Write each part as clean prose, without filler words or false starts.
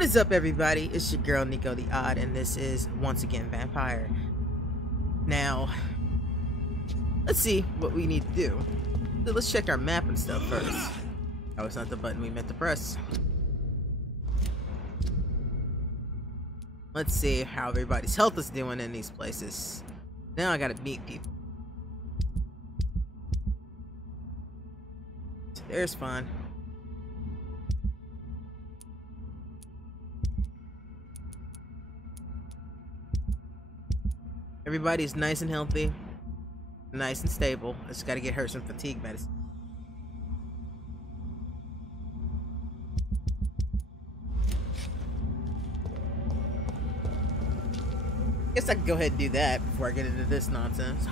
What is up, everybody? It's your girl Nico the Odd, and this is once again Vampyr. Now, let's see what we need to do. So let's check our map and stuff first. Oh, it's not the button we meant to press. Let's see how everybody's health is doing in these places. Now I gotta meet people. So there's fun. Everybody's nice and healthy, nice and stable. I just gotta get her some fatigue medicine. Guess I can go ahead and do that before I get into this nonsense.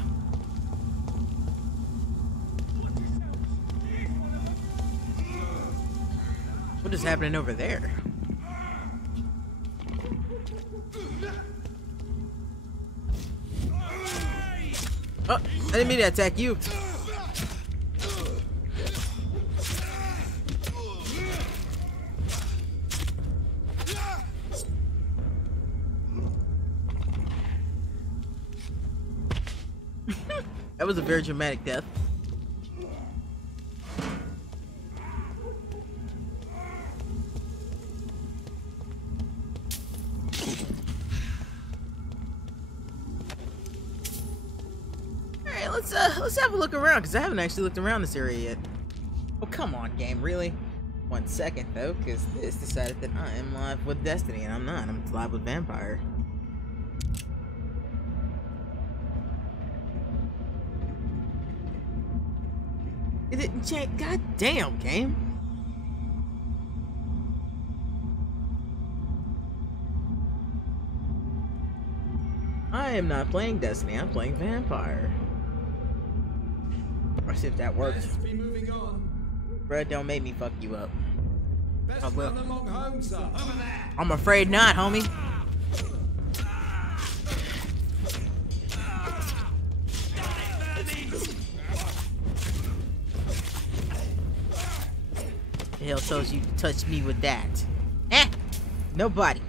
What is happening over there? Oh, I didn't mean to attack you. That was a very dramatic death. Let's have a look around, because I haven't actually looked around this area yet. Oh, come on, game, really? 1 second, though, because this decided that I am live with Destiny, and I'm not. I'm live with Vampyr. It didn't change. God damn, game. I am not playing Destiny, I'm playing Vampyr. Let's see if that works. Bruh, don't make me fuck you up. I will. Home, sir. I'm afraid not, homie. The hell tells you to touch me with that? Eh? Nobody.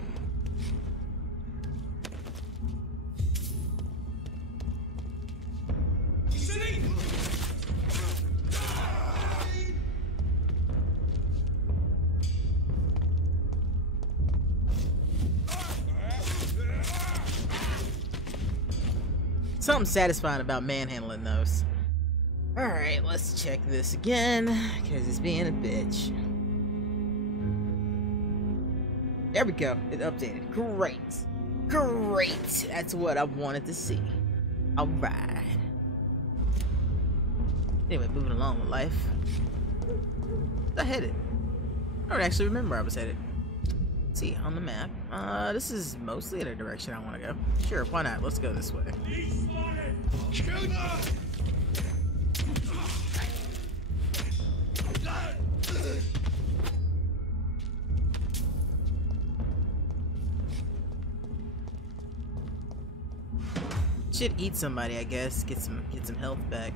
Something satisfying about manhandling those. Alright, let's check this again, because it's being a bitch. There we go, it updated. Great. Great! That's what I wanted to see. Alright. Anyway, moving along with life. Where's I headed? I don't actually remember where I was headed. Let's see, on the map. This is mostly the direction I want to go. Sure, why not? Let's go this way. Should eat somebody, I guess. Get some health back.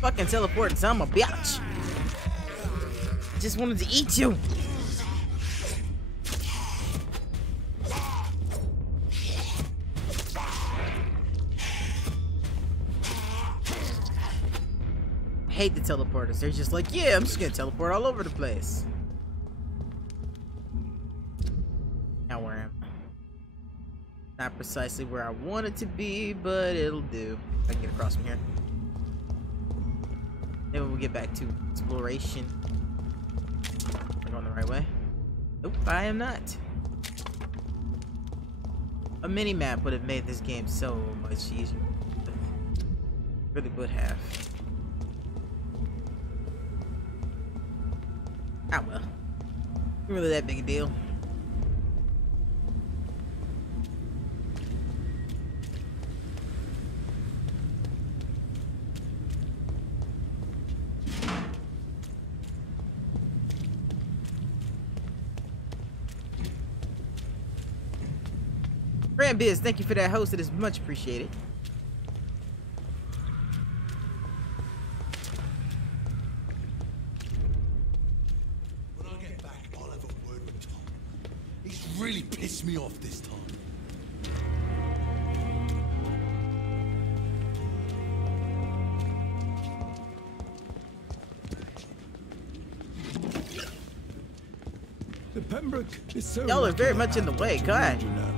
Fucking teleport, so I'm a bitch. Just wanted to eat you. I hate the teleporters. They're just like, yeah, I'm just gonna teleport all over the place. Now where am I? Not precisely where I want it to be, but it'll do. I can get across from here. Then we'll get back to exploration. Am I going the right way? Nope, I am not. A mini-map would have made this game so much easier. Really would have. Ah, well. Not really that big a deal. Brand Biz, thank you for that host. It is much appreciated. When I get back, I'll have a word with Tom. He's really pissed me off this time. The Pembroke is so Y'all are lucky very to much in the have way. Dr. Go ahead. Reed, you know.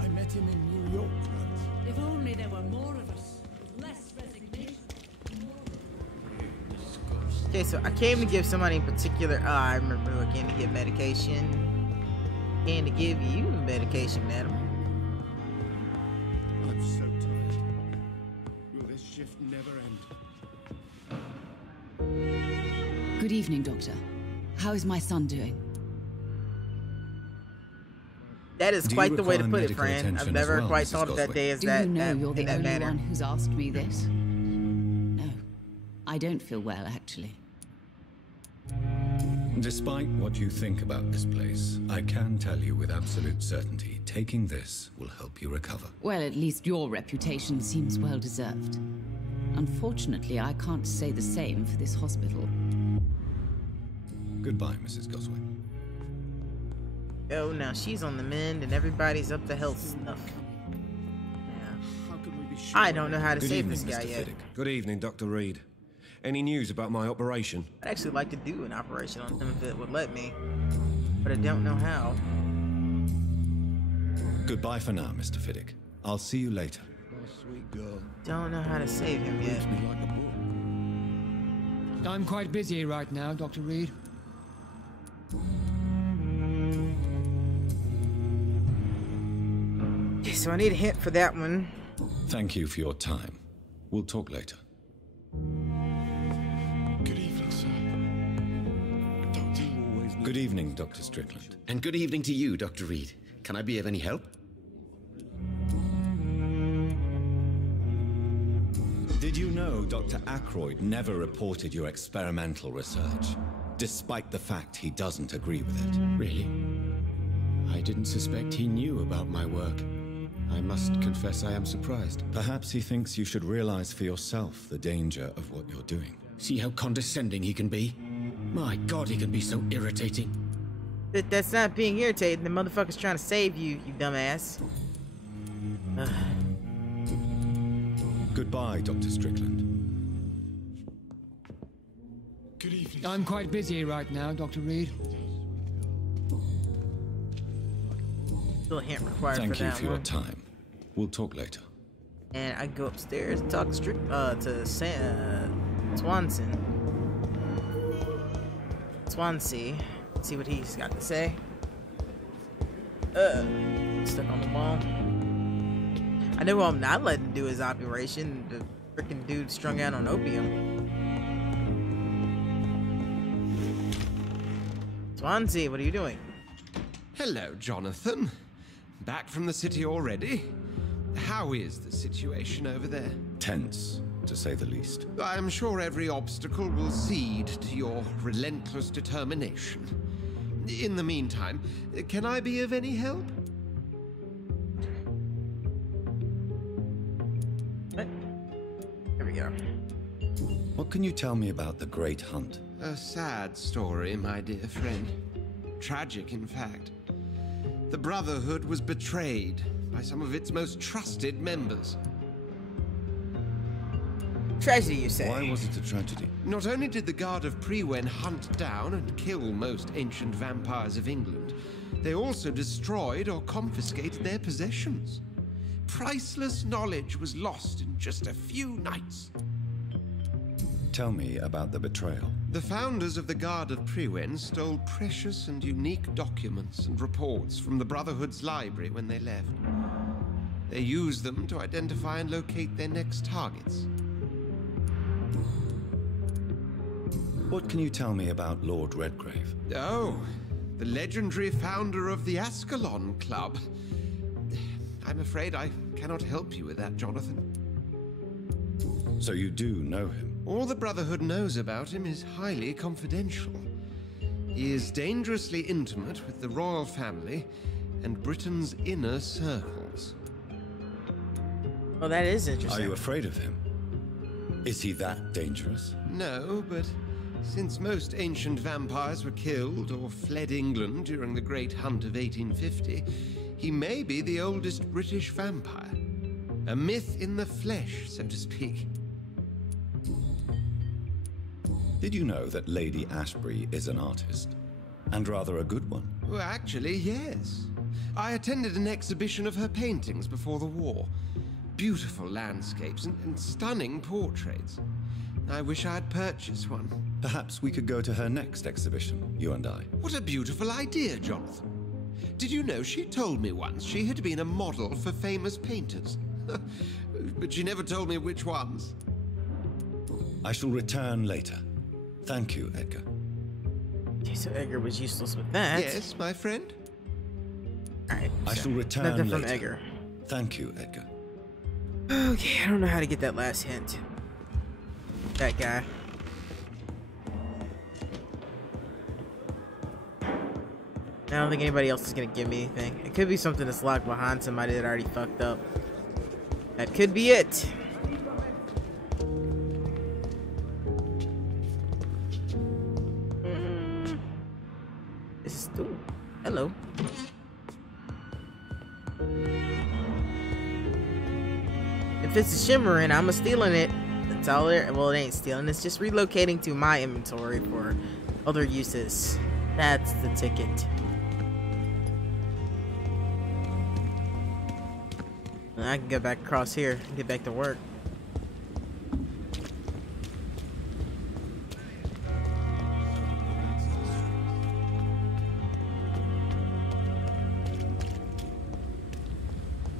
I met him in New York once. If only there were more of us, with less resignation. Okay, so I came to give somebody in particular. I remember who I came to give medication. Came to give you medication, madam. I'm so tired. Will this shift never end? Good evening, Doctor. How is my son doing? That is Do quite you the way to require put it, medical friend. I've attention never as well, quite Mrs. thought of that Goswick? day as Do that, you know you're in the that only manner. one who's asked me this? No, I don't feel well, actually. Despite what you think about this place, I can tell you with absolute certainty, taking this will help you recover. Well, at least your reputation seems well deserved. Unfortunately, I can't say the same for this hospital. Goodbye, Mrs. Goswick. Oh, now she's on the mend and everybody's up to health stuff. Yeah. How can we be sure? I don't know how to Good save evening, this guy Mr. yet. Fiddick. Good evening, Dr. Reed. Any news about my operation? I'd actually like to do an operation on him if it would let me, but I don't know how. Goodbye for now, Mr. Fiddick. I'll see you later. Oh, sweet girl. Don't know how to save him yet. Reads me like a book. I'm quite busy right now, Dr. Reed. Okay, so I need a hint for that one. Thank you for your time. We'll talk later. Good evening, sir. Doctor, you always Good evening, Dr. Strickland. And good evening to you, Dr. Reed. Can I be of any help? Did you know Dr. Ackroyd never reported your experimental research, despite the fact he doesn't agree with it? Really? I didn't suspect he knew about my work. I must confess I am surprised. Perhaps he thinks you should realize for yourself the danger of what you're doing. See how condescending he can be? My God, he can be so irritating. That's not being irritating. The motherfucker's trying to save you, you dumbass. Ugh. Goodbye, Dr. Strickland. Good evening. I'm quite busy right now, Dr. Reed. Still a hint required Thank for you that for your one. time. We'll talk later. And I go upstairs and talk to Swanson. Swansea. See what he's got to say. Stuck on the wall. I know I'm not letting him do his operation. The freaking dude strung out on opium. Swansea, what are you doing? Hello, Jonathan. Back from the city already? How is the situation over there? Tense, to say the least. I'm sure every obstacle will cede to your relentless determination. In the meantime, can I be of any help? What? There we go. What can you tell me about the Great Hunt? A sad story, my dear friend. Tragic, in fact. The Brotherhood was betrayed by some of its most trusted members. Tragedy, you say? Why was it a tragedy? Not only did the Guard of Prewen hunt down and kill most ancient vampires of England, they also destroyed or confiscated their possessions. Priceless knowledge was lost in just a few nights. Tell me about the betrayal. The founders of the Guard of Prewen stole precious and unique documents and reports from the Brotherhood's library when they left. They used them to identify and locate their next targets. What can you tell me about Lord Redgrave? Oh, the legendary founder of the Ascalon Club. I'm afraid I cannot help you with that, Jonathan. So you do know him? All the Brotherhood knows about him is highly confidential. He is dangerously intimate with the royal family and Britain's inner circles. Well, that is interesting. Are you afraid of him? Is he that dangerous? No, but since most ancient vampires were killed or fled England during the Great Hunt of 1850, he may be the oldest British vampire. A myth in the flesh, so to speak. Did you know that Lady Ashbury is an artist? And rather a good one? Well, actually, yes. I attended an exhibition of her paintings before the war. Beautiful landscapes and stunning portraits. I wish I had purchased one. Perhaps we could go to her next exhibition, you and I. What a beautiful idea, Jonathan. Did you know she told me once she had been a model for famous painters? But she never told me which ones. I shall return later. Thank you, Edgar. Okay, so Edgar was useless with that. Yes, my friend? Alright. I shall return nothing later. from Edgar. Thank you, Edgar. Okay, I don't know how to get that last hint. That guy. I don't think anybody else is gonna give me anything. It could be something that's locked behind somebody that already fucked up. That could be it. Ooh, hello. If it's shimmering, I'm stealing it. That's all there. Well, it ain't stealing. It's just relocating to my inventory for other uses. That's the ticket. And I can go back across here and get back to work.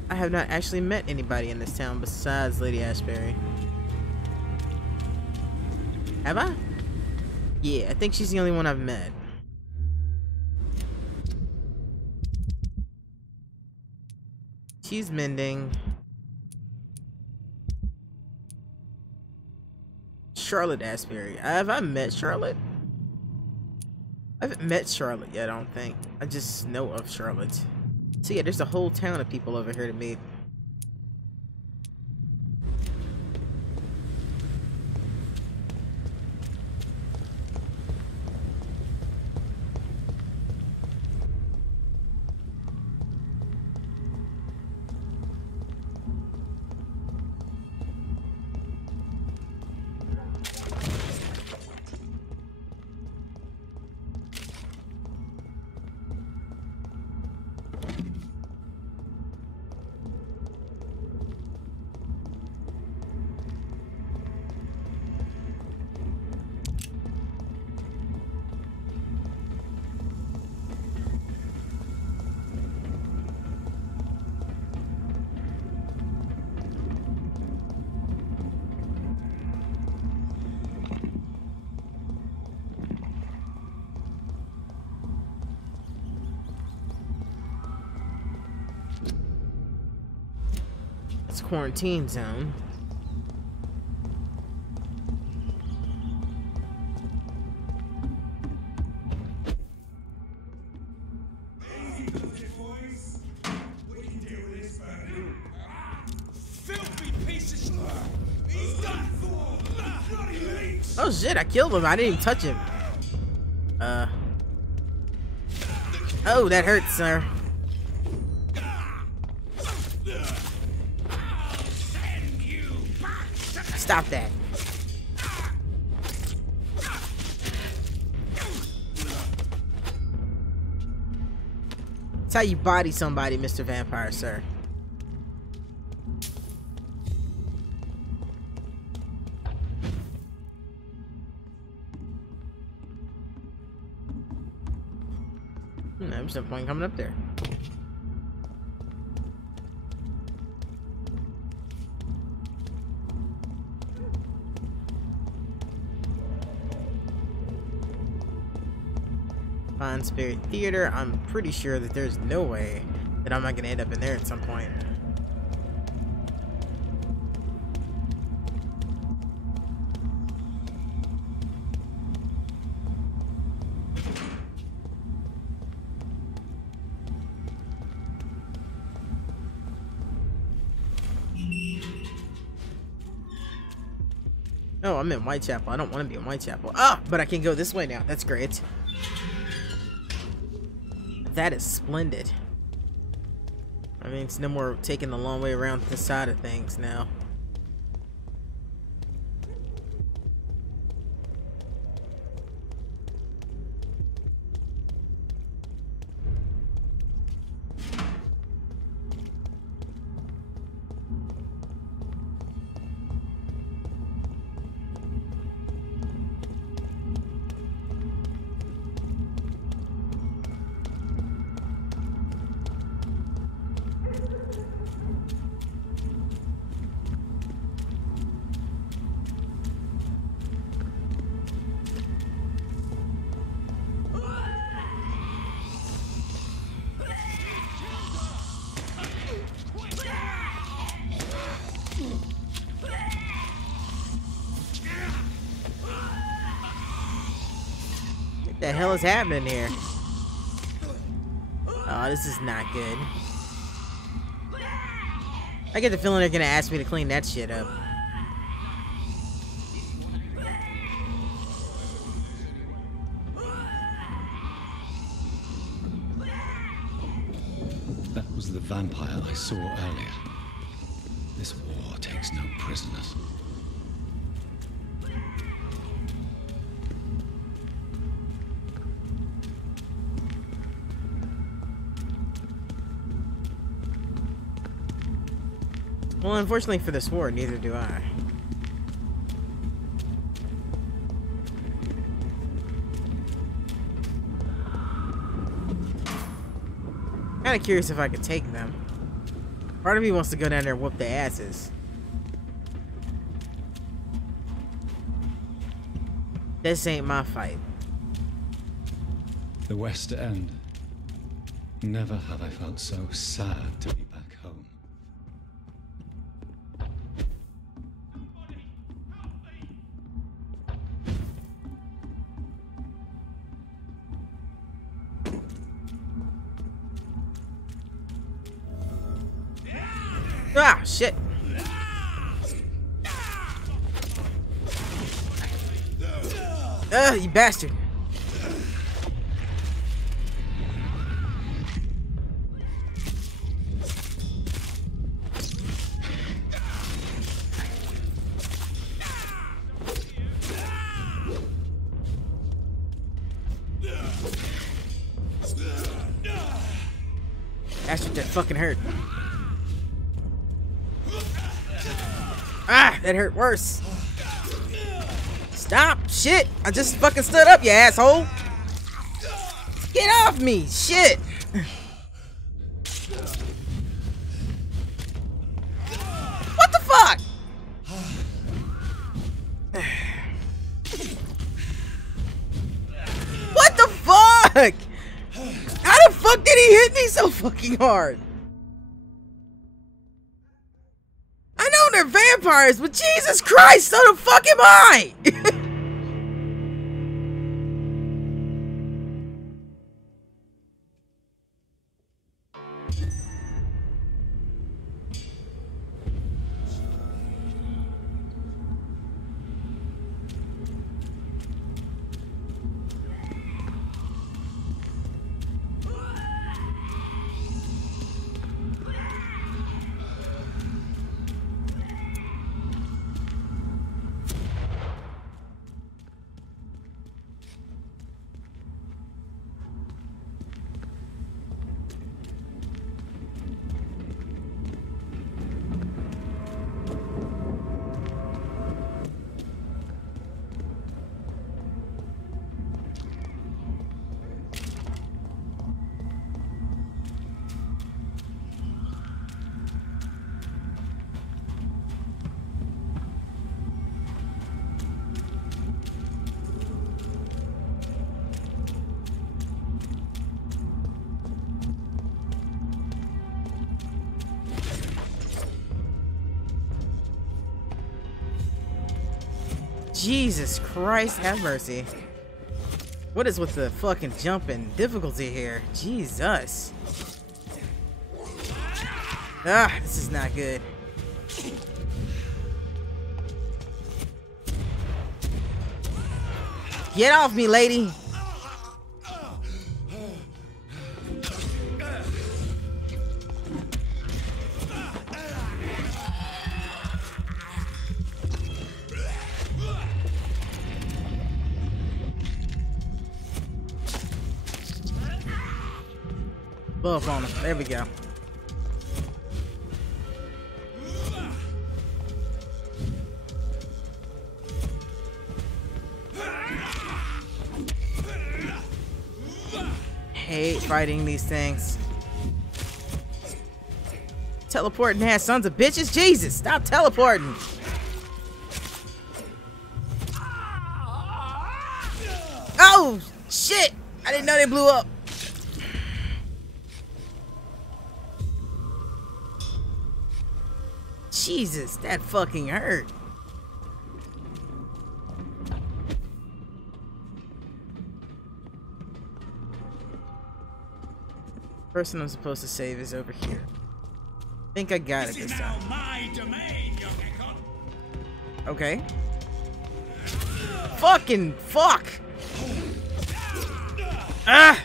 I have not actually met anybody in this town besides Lady Ashbury. Have I? Yeah, I think she's the only one I've met. She's mending. Charlotte Ashbury. Have I met Charlotte? I haven't met Charlotte yet, I don't think. I just know of Charlotte. So yeah, there's a whole town of people over here to meet. It's quarantine zone. Oh shit, I killed him. I didn't even touch him. Oh, that hurts, sir. Stop that. That's how you body somebody, Mr. Vampire, sir. There's no point coming up there. Fine Spirit Theater. I'm pretty sure that there's no way that I'm not gonna end up in there at some point. Oh, I'm in Whitechapel. I don't want to be in Whitechapel. Ah, but I can go this way now. That's great. That is splendid. I mean, it's no more taking the long way around this side of things now. What the hell is happening here? Oh, this is not good. I get the feeling they're gonna ask me to clean that shit up. That was the vampire I saw earlier. This war takes no prisoners. Well, unfortunately for this war, neither do I. Kinda curious if I could take them. Part of me wants to go down there and whoop their asses. This ain't my fight. The West End. Never have I felt so sad to be back home. Ah, shit. You bastard. Bastard, that fucking hurt. Ah, that hurt worse. Stop! Shit! I just fucking stood up, you asshole! Get off me! Shit! What the fuck? What the fuck? How the fuck did he hit me so fucking hard? I know they're vampires, but Jesus Christ, so the fuck am I? Jesus Christ, have mercy. What is with the fucking jumping difficulty here? Jesus. Ah, this is not good. Get off me, lady. Buff on him. There we go. Hate fighting these things. Teleporting ass sons of bitches. Jesus, stop teleporting. Oh, shit. I didn't know they blew up. Jesus, that fucking hurt. Person I'm supposed to save is over here. I think I got it this time. My domain, young Ekon. Okay. Fucking fuck! Ah!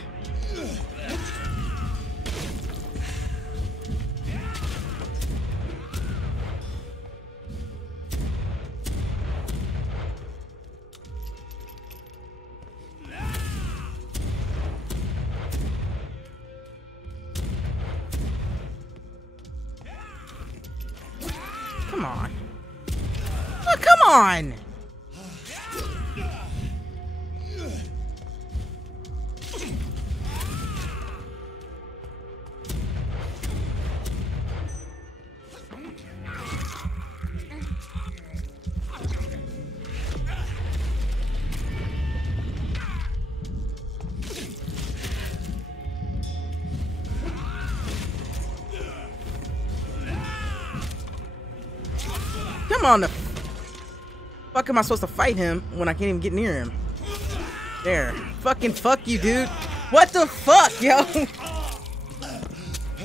Come on. Oh, come on! Come on, the fuck am I supposed to fight him when I can't even get near him? There. Fucking fuck you, dude. What the fuck, yo?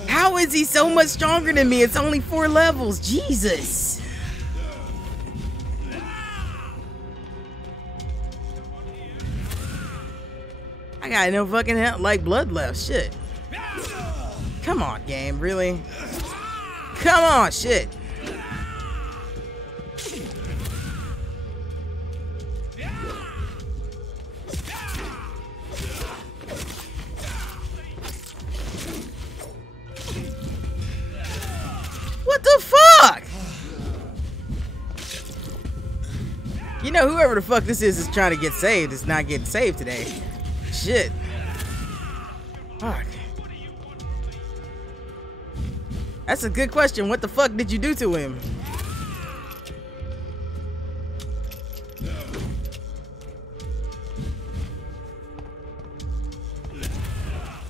How is he so much stronger than me? It's only 4 levels. Jesus. I got no fucking like blood left. Shit. Come on, game. Really? Come on, shit. What the fuck? You know, whoever the fuck this is trying to get saved is not getting saved today. Shit. Fuck. That's a good question. What the fuck did you do to him?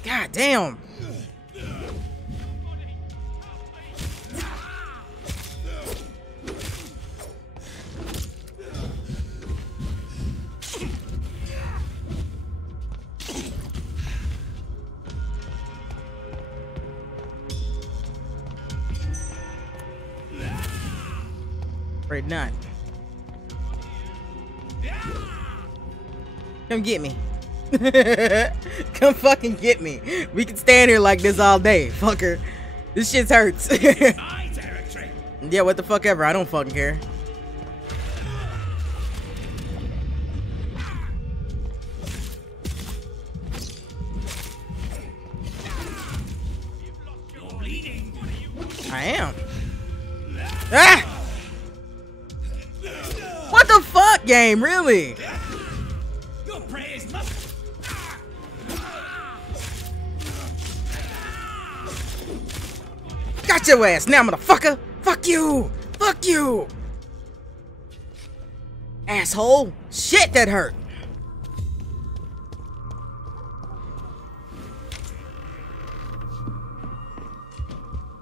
God damn. Afraid not. Come get me. Come fucking get me. We can stand here like this all day, fucker. This shit hurts. Yeah, what the fuck ever. I don't fucking care. I am. Ah! What the fuck, game? Really? Got your ass now, motherfucker! Fuck you! Fuck you! Asshole! Shit, that hurt!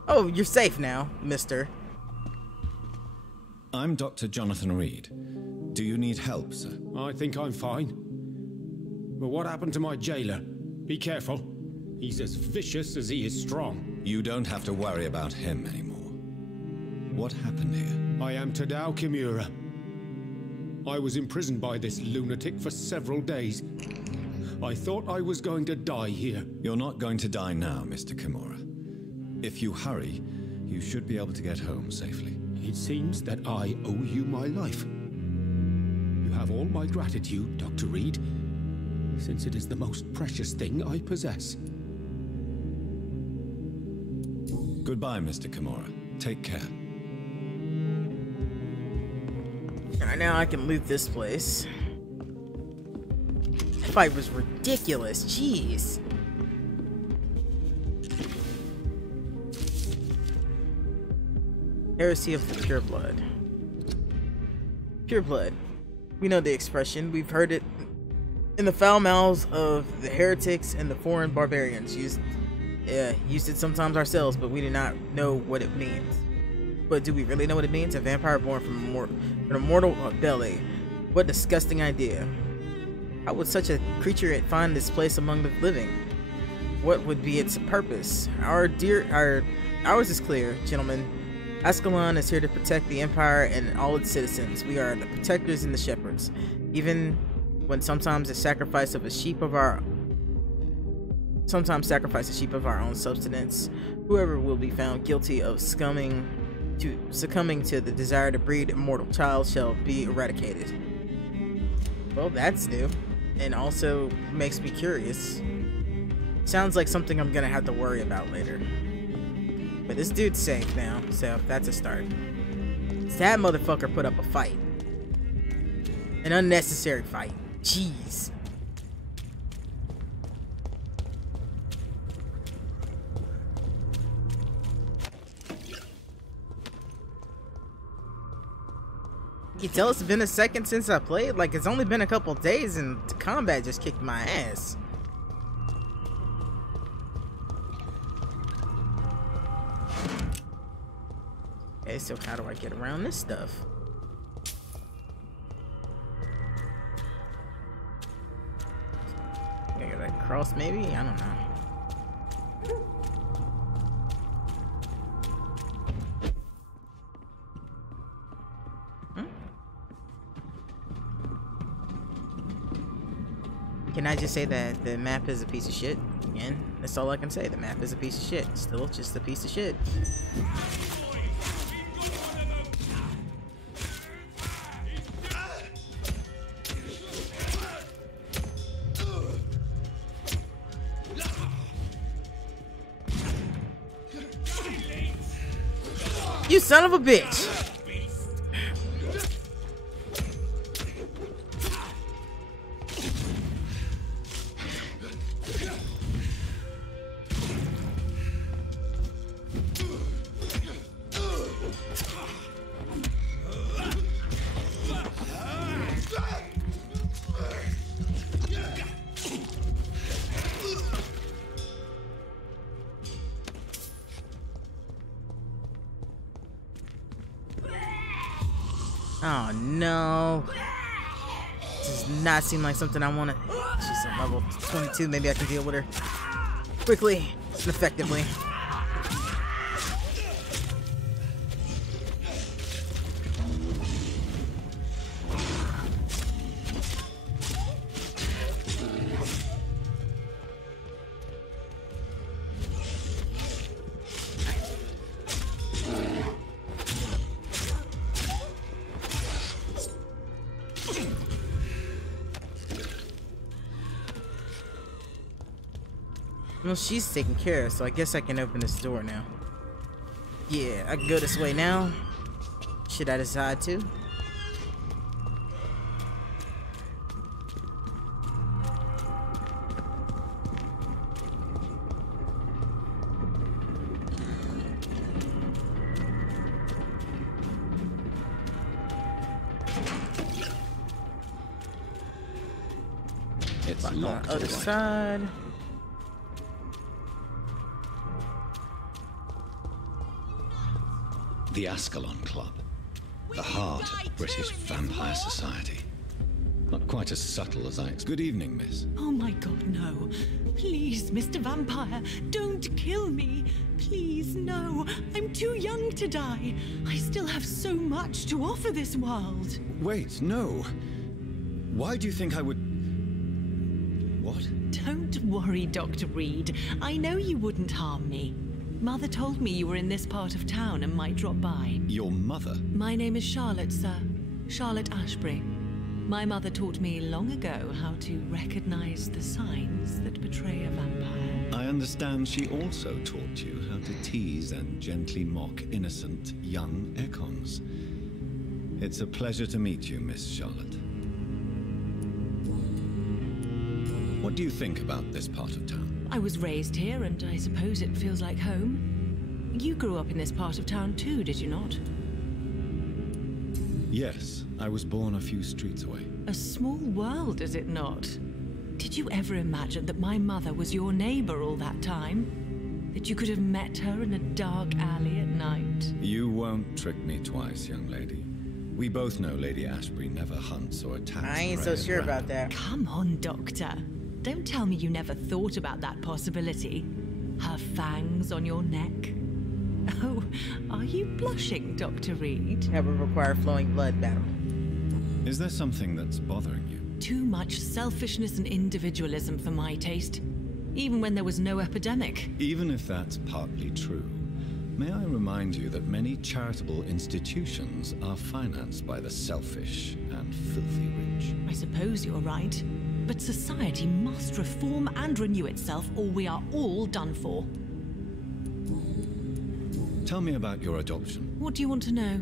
Oh, you're safe now, mister. I'm Dr. Jonathan Reed. Do you need help, sir? I think I'm fine. But what happened to my jailer? Be careful. He's as vicious as he is strong. You don't have to worry about him anymore. What happened here? I am Tadao Kimura. I was imprisoned by this lunatic for several days. I thought I was going to die here. You're not going to die now, Mr. Kimura. If you hurry, you should be able to get home safely. It seems that I owe you my life. You have all my gratitude, Dr. Reed, since it is the most precious thing I possess. Goodbye, Mr. Kimura. Take care. Alright, now I can loot this place. That fight was ridiculous. Jeez. Heresy of the Pure Blood. Pure Blood. We know the expression. We've heard it in the foul mouths of the heretics and the foreign barbarians. Used it sometimes ourselves, but we do not know what it means. But do we really know what it means? A vampire born from an immortal belly. What disgusting idea. How would such a creature find this place among the living? What would be its purpose? Ours is clear, gentlemen. Ascalon is here to protect the Empire and all its citizens. We are the protectors and the shepherds. Even when sometimes sacrifice a sheep of our own subsistence, whoever will be found guilty of succumbing to the desire to breed immortal child shall be eradicated. Well, that's new, and also makes me curious. Sounds like something I'm gonna have to worry about later. But this dude's safe now, so that's a start. That motherfucker put up a fight. An unnecessary fight. Jeez. You can tell it's been a second since I played. Like, it's only been a couple days and the combat just kicked my ass. Okay, so how do I get around this stuff? I gotta cross maybe? I don't know. Can I just say that the map is a piece of shit? Again, that's all I can say. The map is a piece of shit. Still just a piece of shit. You son of a bitch! Oh no. This does not seem like something I want to. She's at level 22. Maybe I can deal with her quickly and effectively. Well, she's taken care of, so I guess I can open this door now. Yeah, I can go this way now. Should I decide to? It's locked. Other side. The Ascalon Club. The heart of British vampire society. Not quite as subtle as I expected. Good evening, miss. Oh my god, no. Please, Mr. Vampire, don't kill me. Please, no. I'm too young to die. I still have so much to offer this world. Wait, no. Why do you think I would... What? Don't worry, Dr. Reed. I know you wouldn't harm me. Mother told me you were in this part of town and might drop by. Your mother? My name is Charlotte, sir. Charlotte Ashbury. My mother taught me long ago how to recognize the signs that betray a vampire. I understand she also taught you how to tease and gently mock innocent young Ekons. It's a pleasure to meet you, Miss Charlotte. What do you think about this part of town? I was raised here, and I suppose it feels like home. You grew up in this part of town too, did you not? Yes, I was born a few streets away. A small world, is it not? Did you ever imagine that my mother was your neighbor all that time? That you could have met her in a dark alley at night? You won't trick me twice, young lady. We both know Lady Ashbury never hunts or attacks. I ain't so sure about that. Come on, Doctor. Don't tell me you never thought about that possibility. Her fangs on your neck. Oh, are you blushing, Dr. Reed? That would require flowing blood battle. Is there something that's bothering you? Too much selfishness and individualism for my taste. Even when there was no epidemic. Even if that's partly true, may I remind you that many charitable institutions are financed by the selfish and filthy rich. I suppose you're right. But society must reform and renew itself, or we are all done for. Tell me about your adoption. What do you want to know?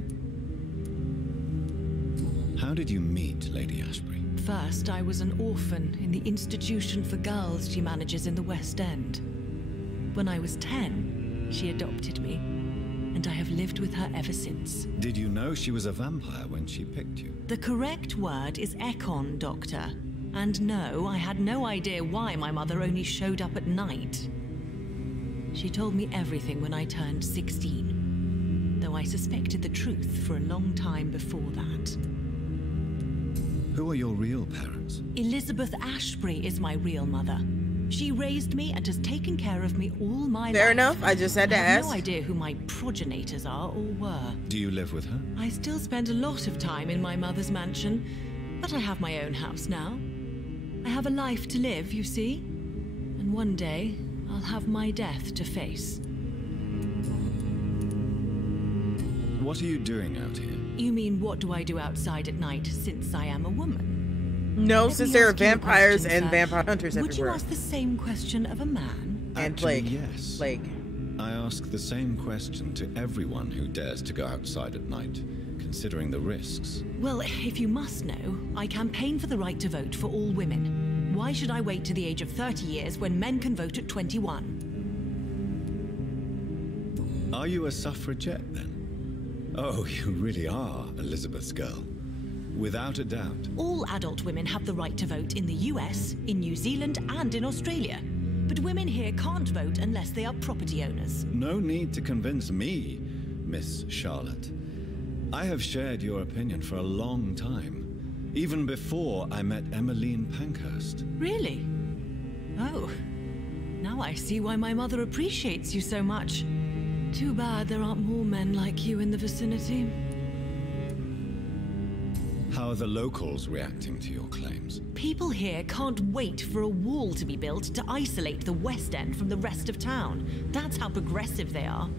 How did you meet Lady Ashbury? First, I was an orphan in the institution for girls she manages in the West End. When I was 10, she adopted me, and I have lived with her ever since. Did you know she was a vampire when she picked you? The correct word is Ekon, Doctor. And no, I had no idea why my mother only showed up at night. She told me everything when I turned 16, though I suspected the truth for a long time before that. Who are your real parents? Elizabeth Ashbury is my real mother. She raised me and has taken care of me all my life. Fair enough, I just had to I have ask. no idea who my progenitors are or were. Do you live with her? I still spend a lot of time in my mother's mansion, but I have my own house now. I have a life to live, you see, and one day I'll have my death to face. What are you doing out here? You mean, what do I do outside at night since I am a woman? No, Let since me there are ask you a vampires question, and sir. vampire hunters Would everywhere. you ask the same question of a man? And Actually, plague. yes. Plague. I ask the same question to everyone who dares to go outside at night, considering the risks. Well, if you must know, I campaign for the right to vote for all women. Why should I wait to the age of 30 years when men can vote at 21? Are you a suffragette, then? Oh, you really are Elizabeth's girl. Without a doubt. All adult women have the right to vote in the US, in New Zealand, and in Australia. But women here can't vote unless they are property owners. No need to convince me, Miss Charlotte. I have shared your opinion for a long time. Even before I met Emmeline Pankhurst. Really? Oh. Now I see why my mother appreciates you so much. Too bad there aren't more men like you in the vicinity. How are the locals reacting to your claims? People here can't wait for a wall to be built to isolate the West End from the rest of town. That's how progressive they are.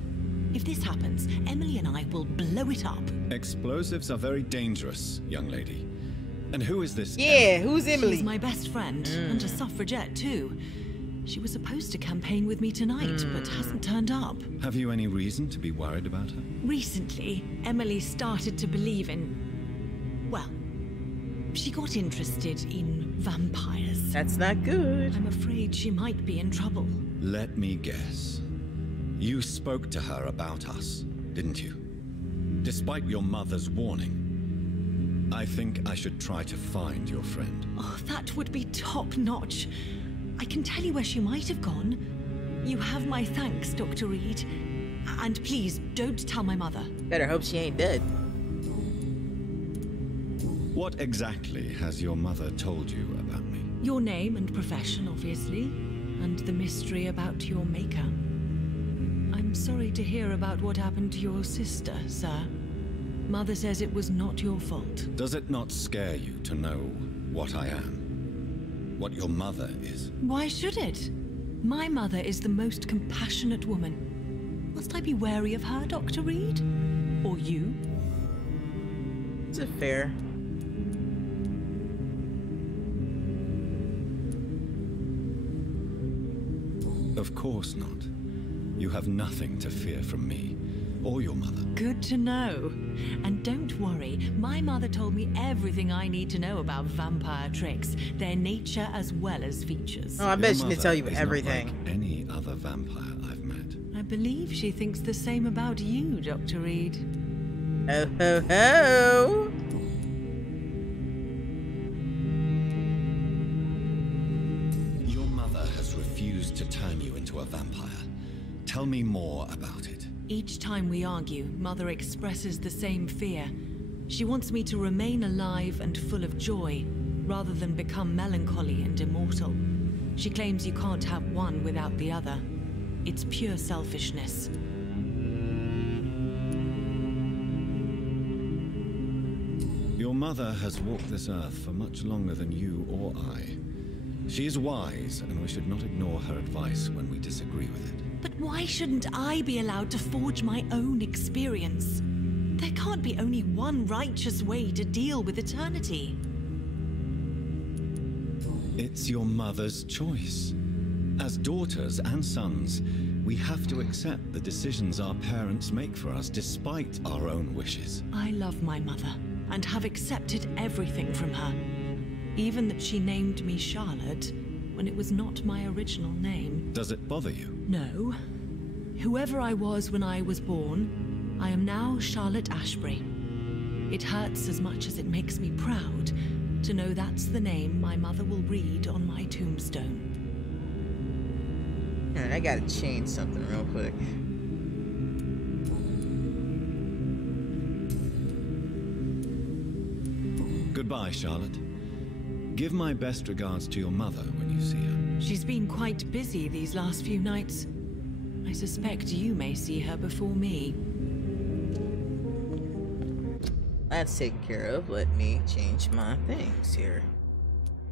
If this happens, Emily and I will blow it up. Explosives are very dangerous, young lady. And who is this? Yeah, who's Emily? She's my best friend, and a suffragette too. She was supposed to campaign with me tonight, but hasn't turned up. Have you any reason to be worried about her? Recently, Emily started to believe in... well, she got interested in vampires. That's not good. I'm afraid she might be in trouble. Let me guess. You spoke to her about us, didn't you? Despite your mother's warning. I think I should try to find your friend. Oh, that would be top-notch. I can tell you where she might have gone. You have my thanks, Dr. Reed. And please, don't tell my mother. Better hope she ain't dead. What exactly has your mother told you about me? Your name and profession, obviously, and the mystery about your maker. I'm sorry to hear about what happened to your sister, sir. Mother says it was not your fault. Does it not scare you to know what I am? What your mother is? Why should it? My mother is the most compassionate woman. Must I be wary of her, Dr. Reed? Or you? Is it fair? Of course not. You have nothing to fear from me, or your mother. Good to know. And don't worry, my mother told me everything I need to know about vampire tricks, their nature as well as features. Oh, I bet she can tell you everything. Not like any other vampire I've met. I believe she thinks the same about you, Dr. Reed. Ho ho ho! Your mother has refused to turn you into a vampire. Tell me more about it. Each time we argue, Mother expresses the same fear. She wants me to remain alive and full of joy, rather than become melancholy and immortal. She claims you can't have one without the other. It's pure selfishness. Your mother has walked this earth for much longer than you or I. She is wise, and we should not ignore her advice when we disagree with it. But why shouldn't I be allowed to forge my own experience? There can't be only one righteous way to deal with eternity. It's your mother's choice. As daughters and sons, we have to accept the decisions our parents make for us despite our own wishes. I love my mother and have accepted everything from her. Even that she named me Charlotte when it was not my original name. Does it bother you? No. Whoever I was when I was born, I am now Charlotte Ashbury. It hurts as much as it makes me proud to know that's the name my mother will read on my tombstone. Alright, I gotta change something real quick. Goodbye, Charlotte. Give my best regards to your mother when you see her. She's been quite busy these last few nights. I suspect you may see her before me. That's taken care of. Let me change my things here.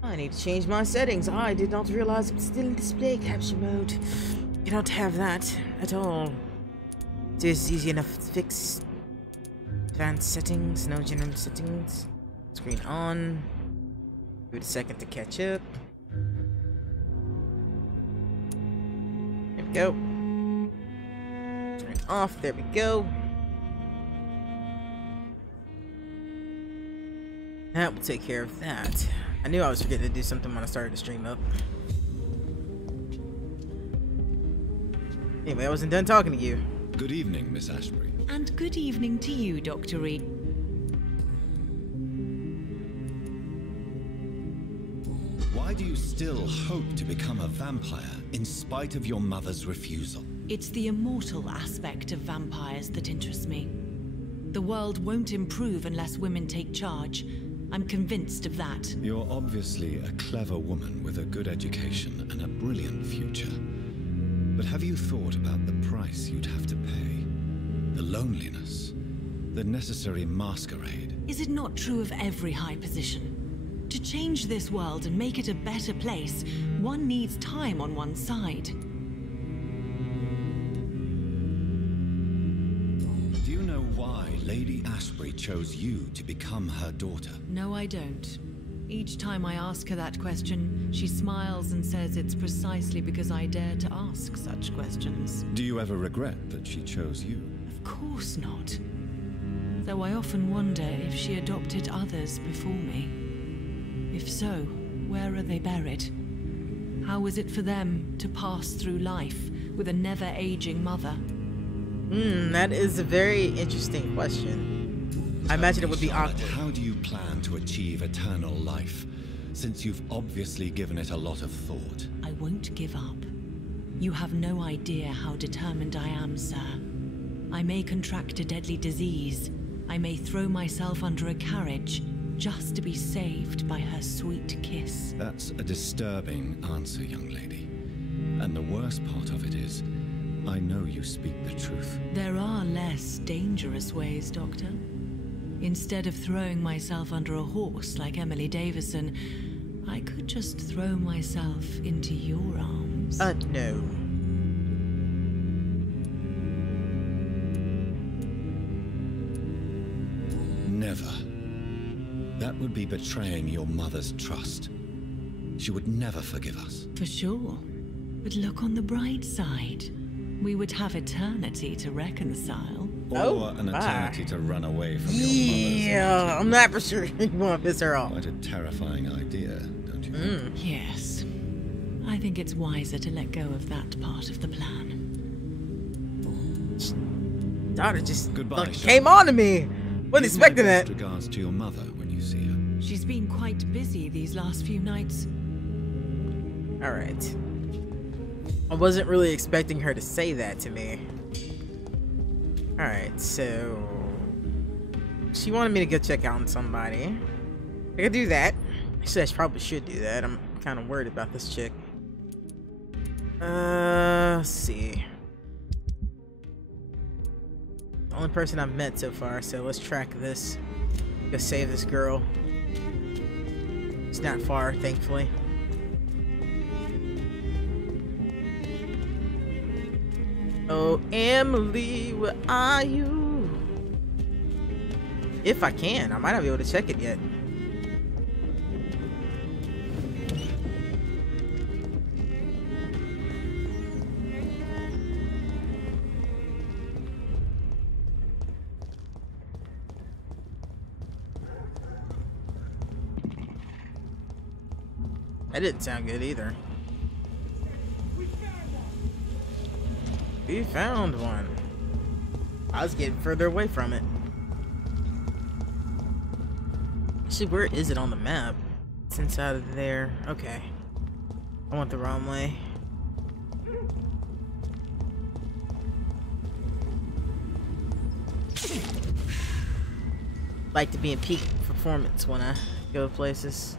I need to change my settings. I did not realize I'm still in display capture mode. You don't have that at all. It is easy enough to fix. Advanced settings, no general settings. Screen on. Give it a second to catch up. There we go. Turn off. There we go. That will take care of that. I knew I was forgetting to do something when I started the stream up. Anyway, I wasn't done talking to you. Good evening, Miss Ashbury. And good evening to you, Dr. Reed. Why do you still hope to become a vampire in spite of your mother's refusal? It's the immortal aspect of vampires that interests me. The world won't improve unless women take charge. I'm convinced of that. You're obviously a clever woman with a good education and a brilliant future. But have you thought about the price you'd have to pay? The loneliness, the necessary masquerade. Is it not true of every high position? To change this world and make it a better place, one needs time on one's side. Do you know why Lady Ashbury chose you to become her daughter? No, I don't. Each time I ask her that question, she smiles and says it's precisely because I dare to ask such questions. Do you ever regret that she chose you? Of course not. Though I often wonder if she adopted others before me. If so, where are they buried? How was it for them to pass through life with a never-aging mother? That is a very interesting question. I imagine it would be Charlotte, awkward. how do you plan to achieve eternal life, since you've obviously given it a lot of thought? I won't give up. You have no idea how determined I am, sir. I may contract a deadly disease. I may throw myself under a carriage. just to be saved by her sweet kiss. That's a disturbing answer, young lady. And the worst part of it is, I know you speak the truth. There are less dangerous ways, Doctor. Instead of throwing myself under a horse like Emily Davison, I could just throw myself into your arms. No. Never. That would be betraying your mother's trust. She would never forgive us. For sure. But look on the bright side. We would have eternity to reconcile. Or an eternity to run away from your mother's. Yeah, I'm not for sure you want to piss her off. Quite a terrifying idea, don't you think? Yes. I think it's wiser to let go of that part of the plan. Daughter just Goodbye, came on to me. Wasn't expecting that. Regards to your mother when you see her. She's been quite busy these last few nights. All right. I wasn't really expecting her to say that to me. All right, so she wanted me to go check out on somebody. I could do that. Actually, I probably should do that. I'm kind of worried about this chick. Let's see. The only person I've met so far, so let's track this. Go save this girl. It's not far, thankfully. Oh, Emily, where are you? If I can, I might not be able to check it yet. That didn't sound good either. We found one. I was getting further away from it. Actually, where is it on the map? It's inside of there. Okay. I went the wrong way. Like to be in peak performance when I go places.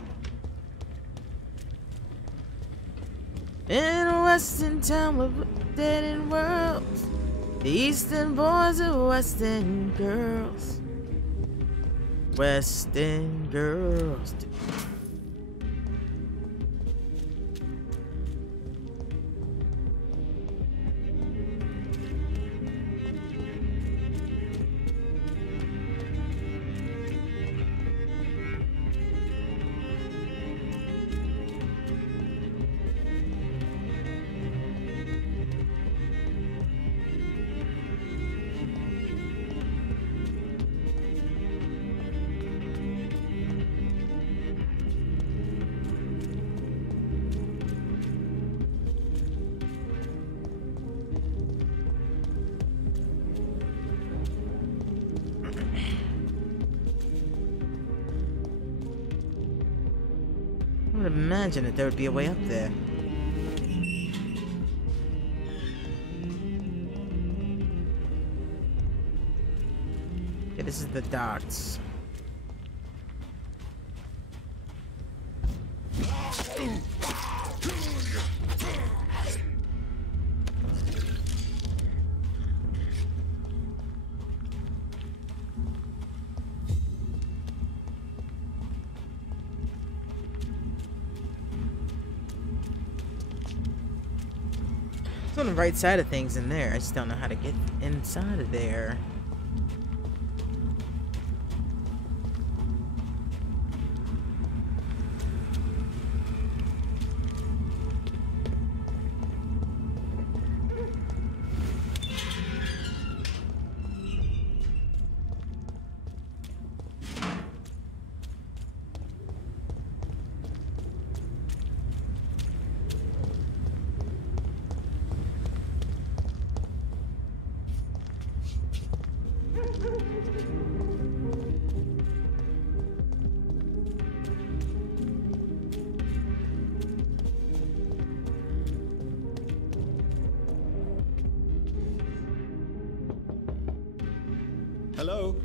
In a western town with dead end worlds, the eastern boys are western girls. Western girls. I would imagine that there would be a way up there. Okay, this is the docks. It's on the right side of things in there. I just don't know how to get inside of there. Hello?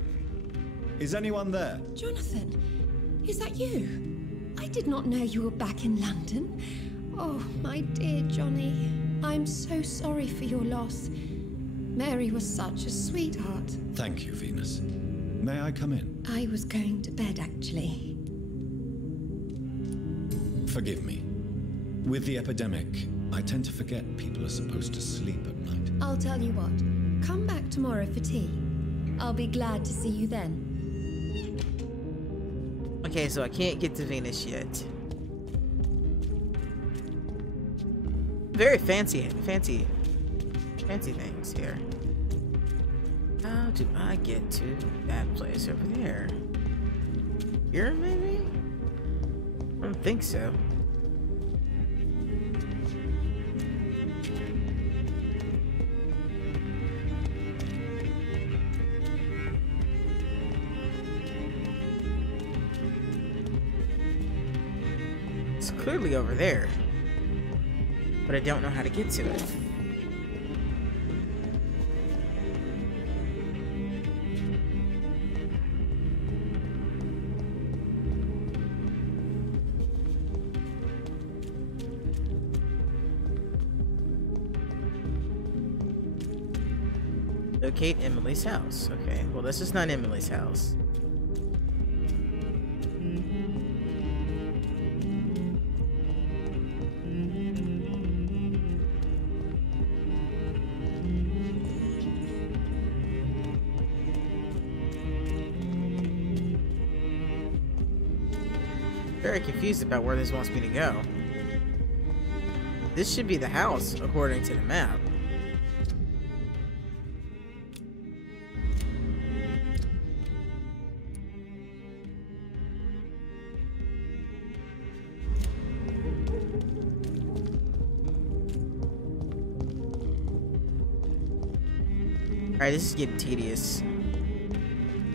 Is anyone there? Jonathan, Is that you? I did not know you were back in London. Oh, my dear Johnny. I'm so sorry for your loss. Mary was such a sweetheart. Thank you, Venus. May I come in? I was going to bed, actually. Forgive me. With the epidemic, I tend to forget people are supposed to sleep at night. I'll tell you what. Come back tomorrow for tea. I'll be glad to see you then. Okay, so I can't get to Venus yet. Very fancy things here. How do I get to that place over there? Here, maybe? I don't think so. It's clearly over there, but I don't know how to get to it. Locate Emily's house. Okay, well, this is not Emily's house. Very confused about where this wants me to go. This should be the house, according to the map. Alright, this is getting tedious.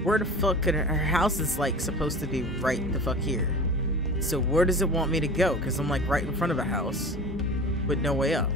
Where the fuck could her house is like supposed to be right the fuck here? So where does it want me to go? Because I'm like right in front of a house with no way up.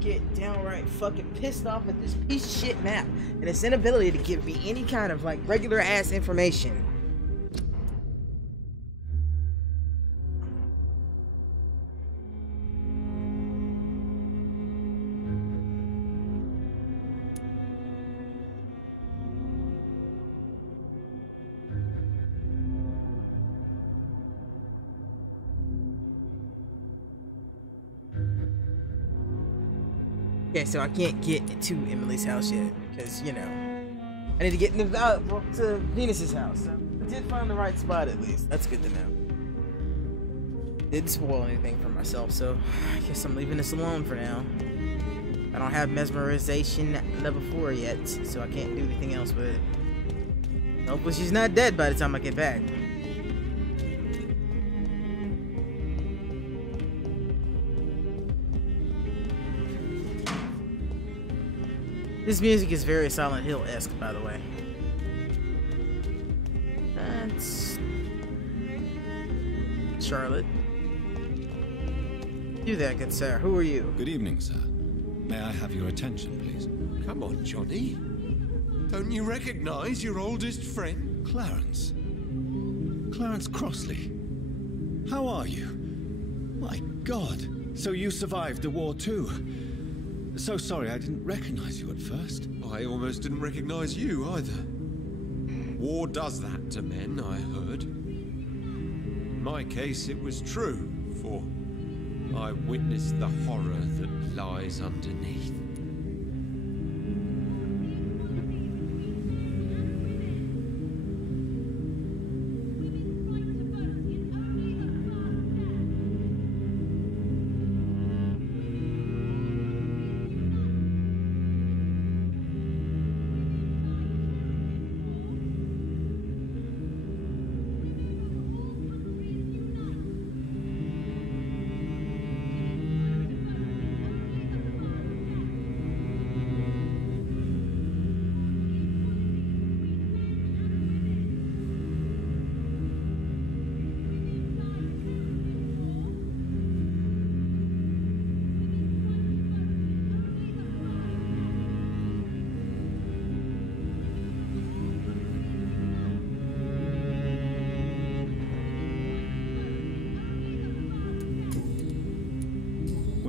Get downright fucking pissed off at this piece of shit map and its inability to give me any kind of like regular ass information. Okay, so I can't get to Emily's house yet, because, you know, I need to get to Venus's house. So I did find the right spot at least. That's good to know. Didn't spoil anything for myself, so I guess I'm leaving this alone for now. I don't have mesmerization level 4 yet, so I can't do anything else with it. Hopefully she's not dead by the time I get back. This music is very Silent Hill-esque, by the way. That's Charlotte. Do that, good sir. Who are you? Good evening, sir. May I have your attention, please? Come on, Johnny. Don't you recognize your oldest friend? Clarence. Clarence Crossley. How are you? My God. So you survived the war too. So sorry I didn't recognize you at first. I almost didn't recognize you either. War does that to men, I heard. In my case, it was true, for I witnessed the horror that lies underneath.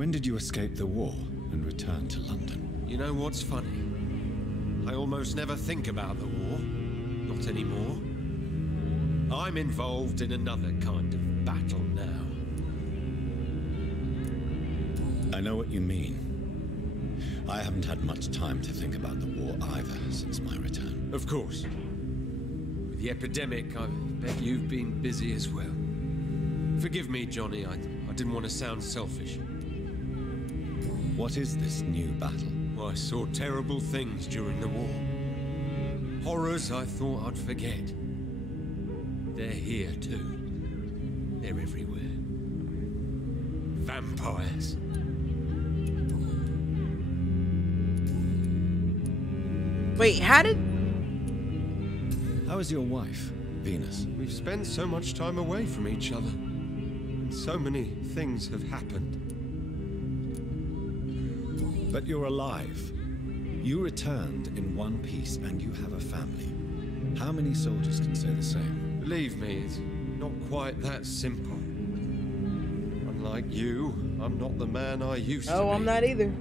When did you escape the war and return to London? You know what's funny? I almost never think about the war. Not anymore. I'm involved in another kind of battle now. I know what you mean. I haven't had much time to think about the war either since my return. Of course. With the epidemic, I bet you've been busy as well. Forgive me, Johnny, I didn't want to sound selfish. What is this new battle? Well, I saw terrible things during the war. Horrors I thought I'd forget. They're here too. They're everywhere. Vampires. Wait, how is your wife, Venus? We've spent so much time away from each other. And so many things have happened. But you're alive. You returned in one piece and you have a family. How many soldiers can say the same? Believe me, it's not quite that simple. Unlike you, I'm not the man I used to be. Oh, I'm not either.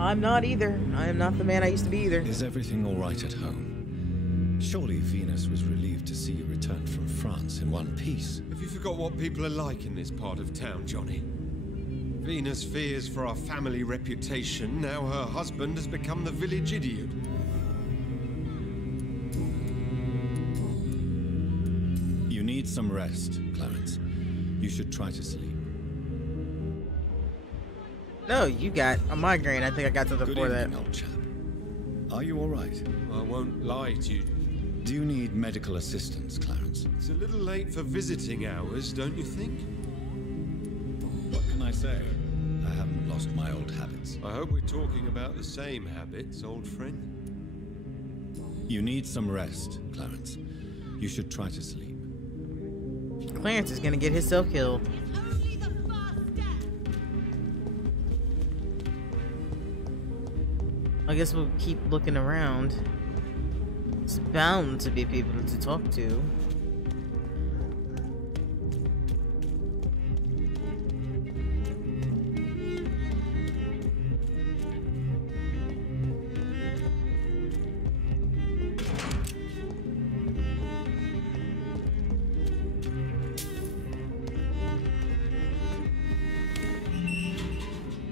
I'm not either. I am not the man I used to be either. Is everything all right at home? Surely Venus was relieved to see you return from France in one piece. Have you forgot what people are like in this part of town, Johnny? Venus fears for our family reputation. Now her husband has become the village idiot. You need some rest, Clarence. You should try to sleep. No, you got a migraine. I think I got something for that. Old chap. Are you all right? I won't lie to you. Do you need medical assistance, Clarence? It's a little late for visiting hours, don't you think? What can I say? I haven't lost my old habits. I hope we're talking about the same habits, old friend. You need some rest, Clarence. You should try to sleep. Clarence is gonna get himself killed. I guess we'll keep looking around. It's bound to be people to talk to.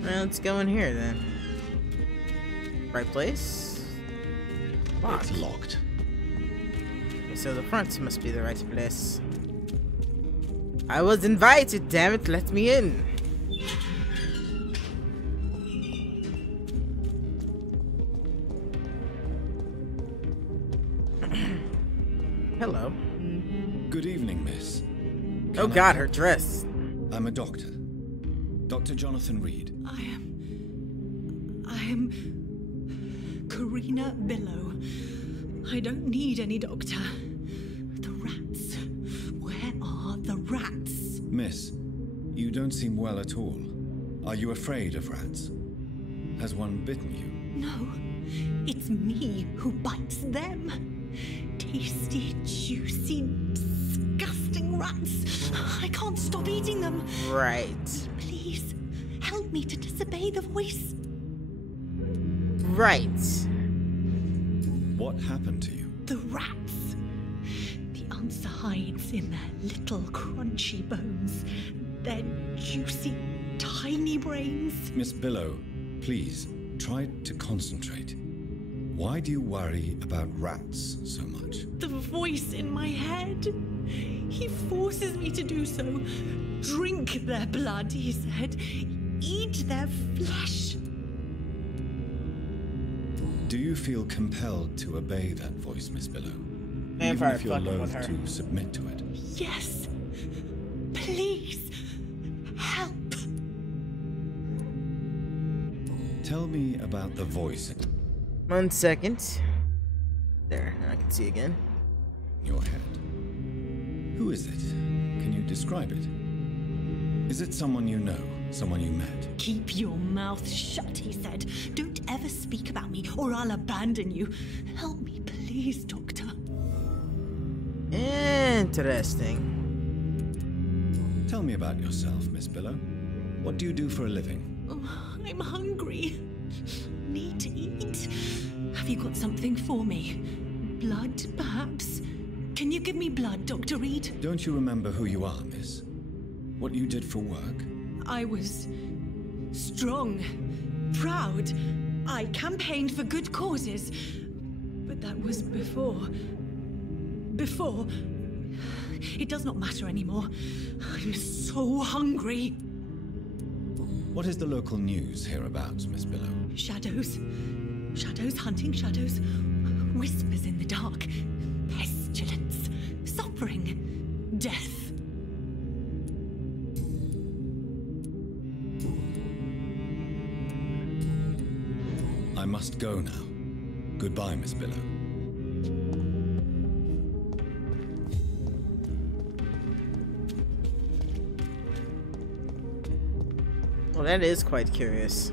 Well, let's go in here then. Right place? Locked. It's locked. Okay, so the front must be the right place. I was invited, damn it, let me in. Hello. Good evening, miss. Oh God, her dress. I'm a doctor. Dr. Jonathan Reed. I am Karina Billow. I don't need any doctor. The rats. Where are the rats? Miss, you don't seem well at all. Are you afraid of rats? Has one bitten you? No, it's me who bites them. Tasty, juicy, disgusting rats. I can't stop eating them. Right. Please, help me to disobey the voice. Right. What happened to you? The rats. The answer hides in their little crunchy bones. Their juicy, tiny brains. Miss Billow, please, try to concentrate. Why do you worry about rats so much? The voice in my head. He forces me to do so. Drink their blood, he said. Eat their flesh. Do you feel compelled to obey that voice, Miss Billow? Vampyr Even if you're fucking with loath her. to submit to it? Yes. Please. Help. Tell me about the voice 1 second. There, now I can see again. in your head. Who is it? Can you describe it? Is it someone you know? Someone you met? Keep your mouth shut, he said. Don't ever speak about me, or I'll abandon you. Help me, please, Doctor. Interesting. Tell me about yourself, Miss Billow. What do you do for a living? Oh, I'm hungry. Need to eat. Have you got something for me? Blood, perhaps? Can you give me blood, Dr. Reed? Don't you remember who you are, miss? What you did for work? I was strong, proud. I campaigned for good causes. But that was before. It does not matter anymore. I'm so hungry. What is the local news hereabouts, Miss Billow? Shadows. Shadows hunting shadows. Whispers in the dark. Pestilence. Suffering. Death. I must go now. Goodbye, Miss Billow. Well, that is quite curious.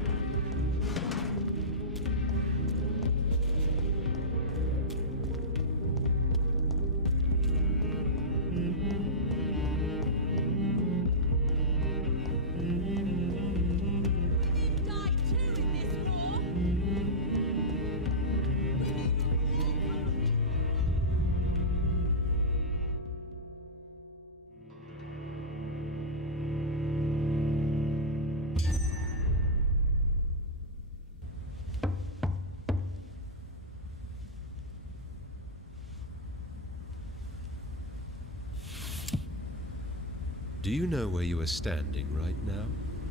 Do you know where you are standing right now?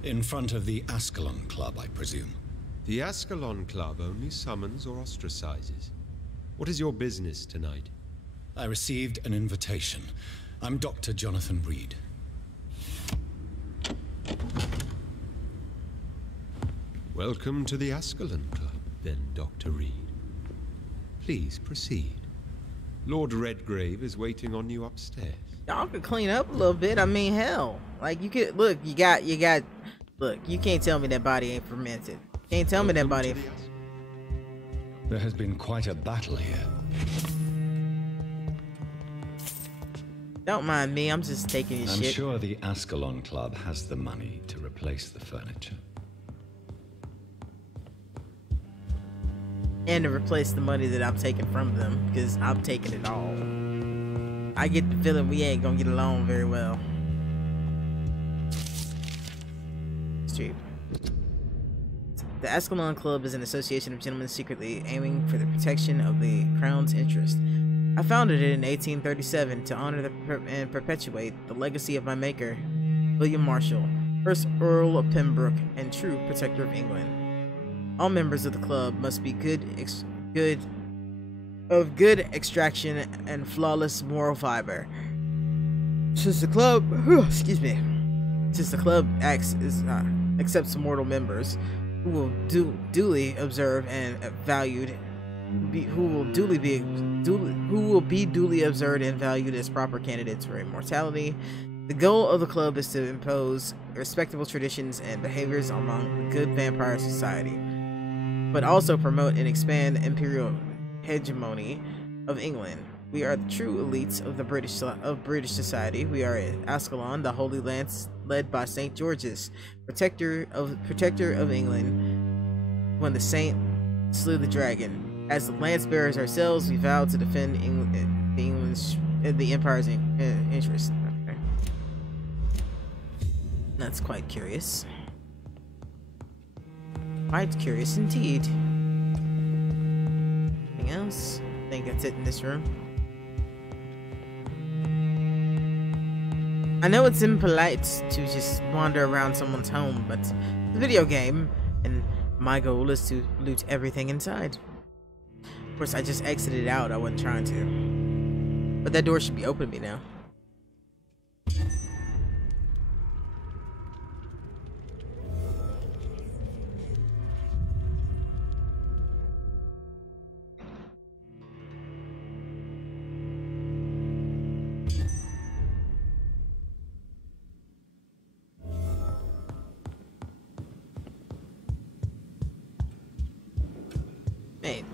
In front of the Ascalon Club, I presume. The Ascalon Club only summons or ostracizes. What is your business tonight? I received an invitation. I'm Dr. Jonathan Reed. Welcome to the Ascalon Club, then, Dr. Reed. Please proceed. Lord Redgrave is waiting on you upstairs. Y'all could clean up a little bit. I mean, hell, like you could look. You got. Look, you can't tell me that body ain't fermented. Can't tell me that body. There has been quite a battle here. Don't mind me. I'm just taking your shit. I'm sure the Ascalon Club has the money to replace the furniture. And to replace the money that I'm taking from them, because I'm taking it all. I get the feeling we ain't gonna get along very well. It's cheap. The Ascalon Club is an association of gentlemen secretly aiming for the protection of the Crown's interest. I founded it in 1837 to honor and perpetuate the legacy of my maker, William Marshall, 1st Earl of Pembroke and true protector of England. All members of the club must be of good extraction and flawless moral fiber. Since the club, accepts mortal members who will duly observe and valued, who will be duly observed and valued as proper candidates for immortality. The goal of the club is to impose respectable traditions and behaviors among the good vampire society, but also promote and expand the imperial hegemony of England. We are the true elites of the British society. We are at Ascalon, the Holy Lance, led by St. George's, protector of England. When the saint slew the dragon, as the lance bearers ourselves, we vow to defend the Empire's interest. Okay. That's quite curious. Quite curious indeed. Anything else? I think that's it in this room. I know it's impolite to just wander around someone's home, but it's a video game, and my goal is to loot everything inside. Of course, I just exited out. I wasn't trying to. But that door should be open to me now. Man.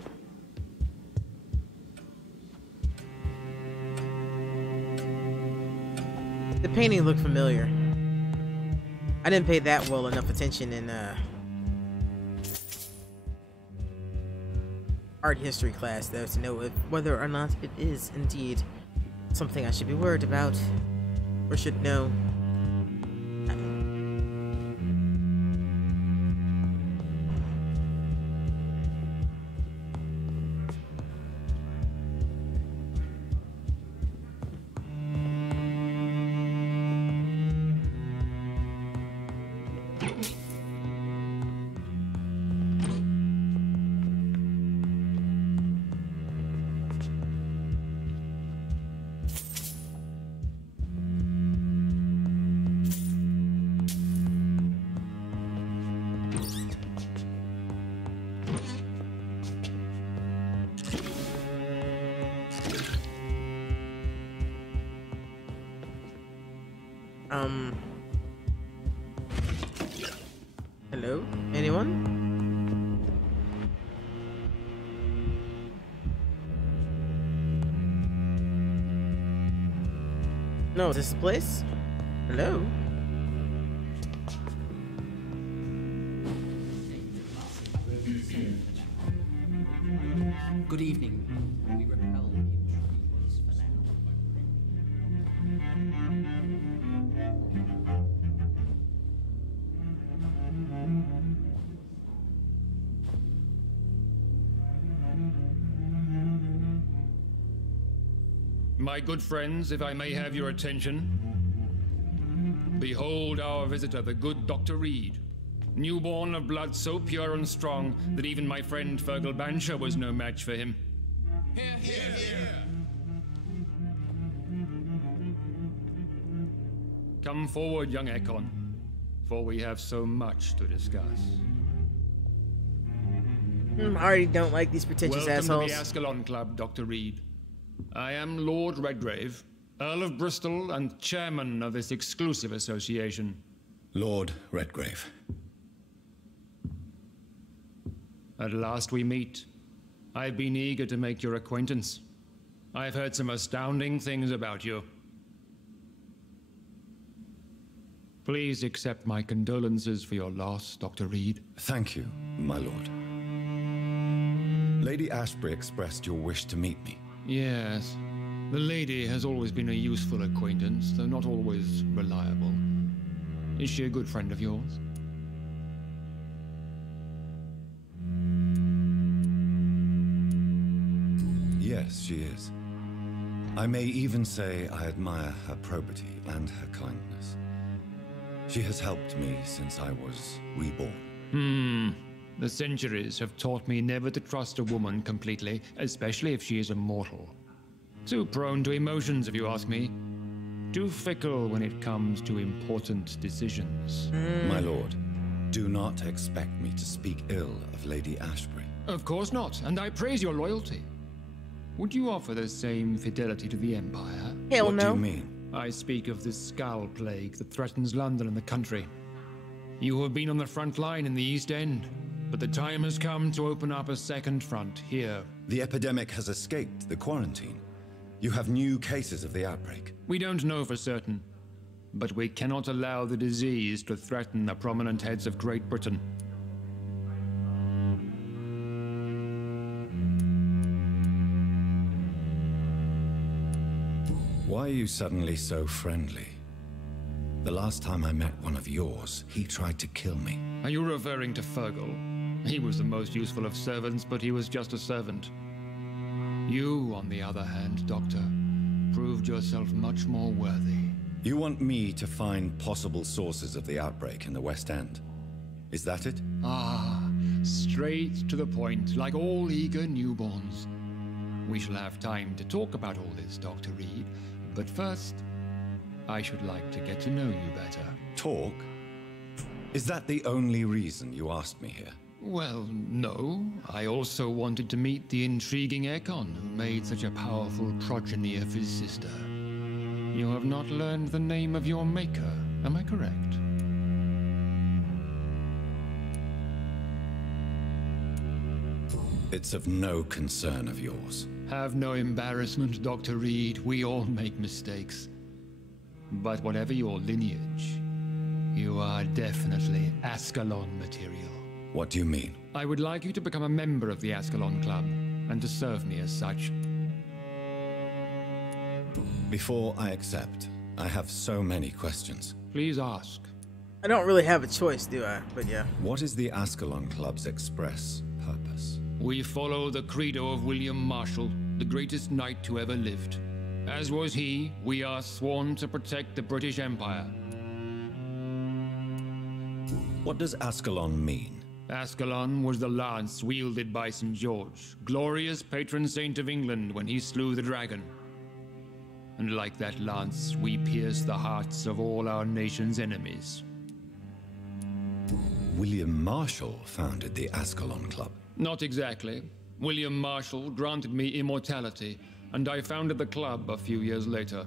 The painting looked familiar. I didn't pay that well enough attention in art history class, though, to know whether or not it is indeed something I should be worried about or should know. Hello? Anyone? No, is this the place? Hello? Good evening. We repel the intruders for now. My good friends, if I may have your attention. Behold our visitor, the good Dr. Reed. Newborn of blood so pure and strong that even my friend Fergal Bansher was no match for him. Here, here, here. Come forward, young Ekon, for we have so much to discuss. I already don't like these pretentious assholes. Welcome to the Ascalon Club, Dr. Reed. I am Lord Redgrave, Earl of Bristol and chairman of this exclusive association. Lord Redgrave. At last we meet. I've been eager to make your acquaintance. I've heard some astounding things about you. Please accept my condolences for your loss, Dr. Reed. Thank you, my lord. Lady Ashbury expressed your wish to meet me. Yes. The lady has always been a useful acquaintance, though not always reliable. Is she a good friend of yours? Yes, she is. I may even say I admire her probity and her kindness. She has helped me since I was reborn. The centuries have taught me never to trust a woman completely, especially if she is a mortal. Too prone to emotions, if you ask me. Too fickle when it comes to important decisions. My lord, do not expect me to speak ill of Lady Ashbury. Of course not, and I praise your loyalty. Would you offer the same fidelity to the Empire? Hell what no. do you mean? I speak of the Skull Plague that threatens London and the country. You have been on the front line in the East End, but the time has come to open up a second front here. The epidemic has escaped the quarantine. You have new cases of the outbreak. We don't know for certain, but we cannot allow the disease to threaten the prominent heads of Great Britain. Why are you suddenly so friendly? The last time I met one of yours, he tried to kill me. Are you referring to Fergal? He was the most useful of servants, but he was just a servant. You, on the other hand, Doctor, proved yourself much more worthy. You want me to find possible sources of the outbreak in the West End? Is that it? Ah, straight to the point, like all eager newborns. We shall have time to talk about all this, Dr. Reed, but first, I should like to get to know you better. Talk? Is that the only reason you asked me here? Well, no. I also wanted to meet the intriguing Ekon, who made such a powerful progeny of his sister. You have not learned the name of your maker, am I correct? It's of no concern of yours. Have no embarrassment, Dr. Reed. We all make mistakes. But whatever your lineage, You are definitely Ascalon material. What do you mean? I would like you to become a member of the Ascalon Club, and to serve me as such. Before I accept, I have so many questions. Please ask. I don't really have a choice, do I? But yeah. What is the Ascalon Club's express purpose? We follow the credo of William Marshall, the greatest knight who ever lived. As was he, we are sworn to protect the British Empire. What does Ascalon mean? Ascalon was the lance wielded by St. George, glorious patron saint of England when he slew the dragon. And like that lance, we pierce the hearts of all our nation's enemies. William Marshall founded the Ascalon Club. Not exactly. William Marshall granted me immortality, and I founded the club a few years later.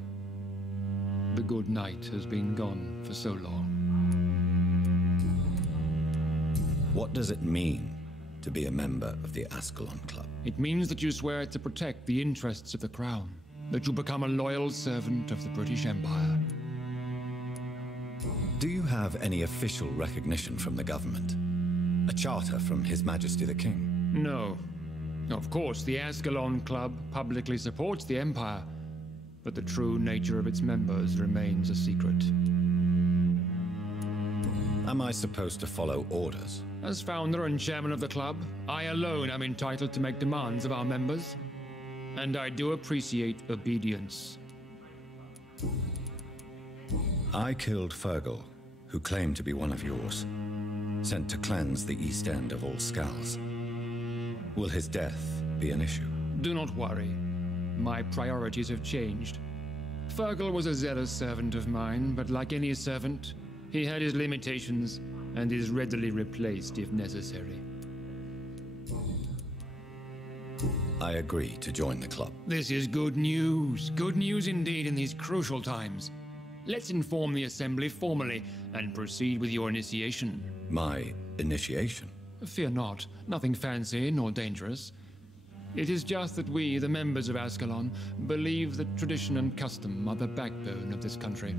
The good knight has been gone for so long. What does it mean to be a member of the Ascalon Club? It means that you swear to protect the interests of the crown, that you become a loyal servant of the British Empire. Do you have any official recognition from the government? A charter from His Majesty the King? No. Of course, the Ascalon Club publicly supports the Empire, but the true nature of its members remains a secret. Am I supposed to follow orders? As founder and chairman of the club, I alone am entitled to make demands of our members, and I do appreciate obedience. I killed Fergal, who claimed to be one of yours, sent to cleanse the East End of all skulls. Will his death be an issue? Do not worry. My priorities have changed. Fergal was a zealous servant of mine, but like any servant, he had his limitations and is readily replaced if necessary. I agree to join the club. This is good news. Good news indeed in these crucial times. Let's inform the Assembly formally and proceed with your initiation. My initiation? Fear not. Nothing fancy nor dangerous. It is just that we, the members of Ascalon, believe that tradition and custom are the backbone of this country.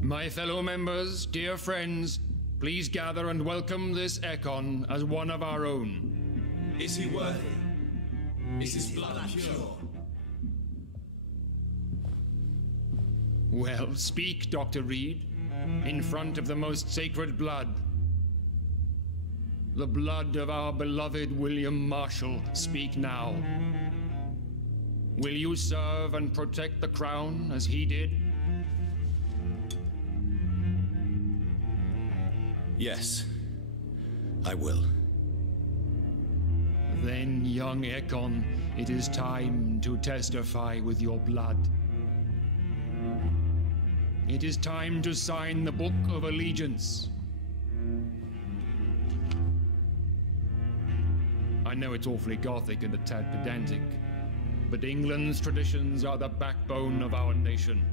My fellow members, dear friends, please gather and welcome this Ekon as one of our own. Is he worthy? Is his blood pure? Well, speak, Dr. Reed, in front of the most sacred blood. The blood of our beloved William Marshall. Speak now. Will you serve and protect the crown as he did? Yes, I will. Then, young Ekon, it is time to testify with your blood. It is time to sign the Book of Allegiance. I know it's awfully gothic and a tad pedantic, but England's traditions are the backbone of our nation.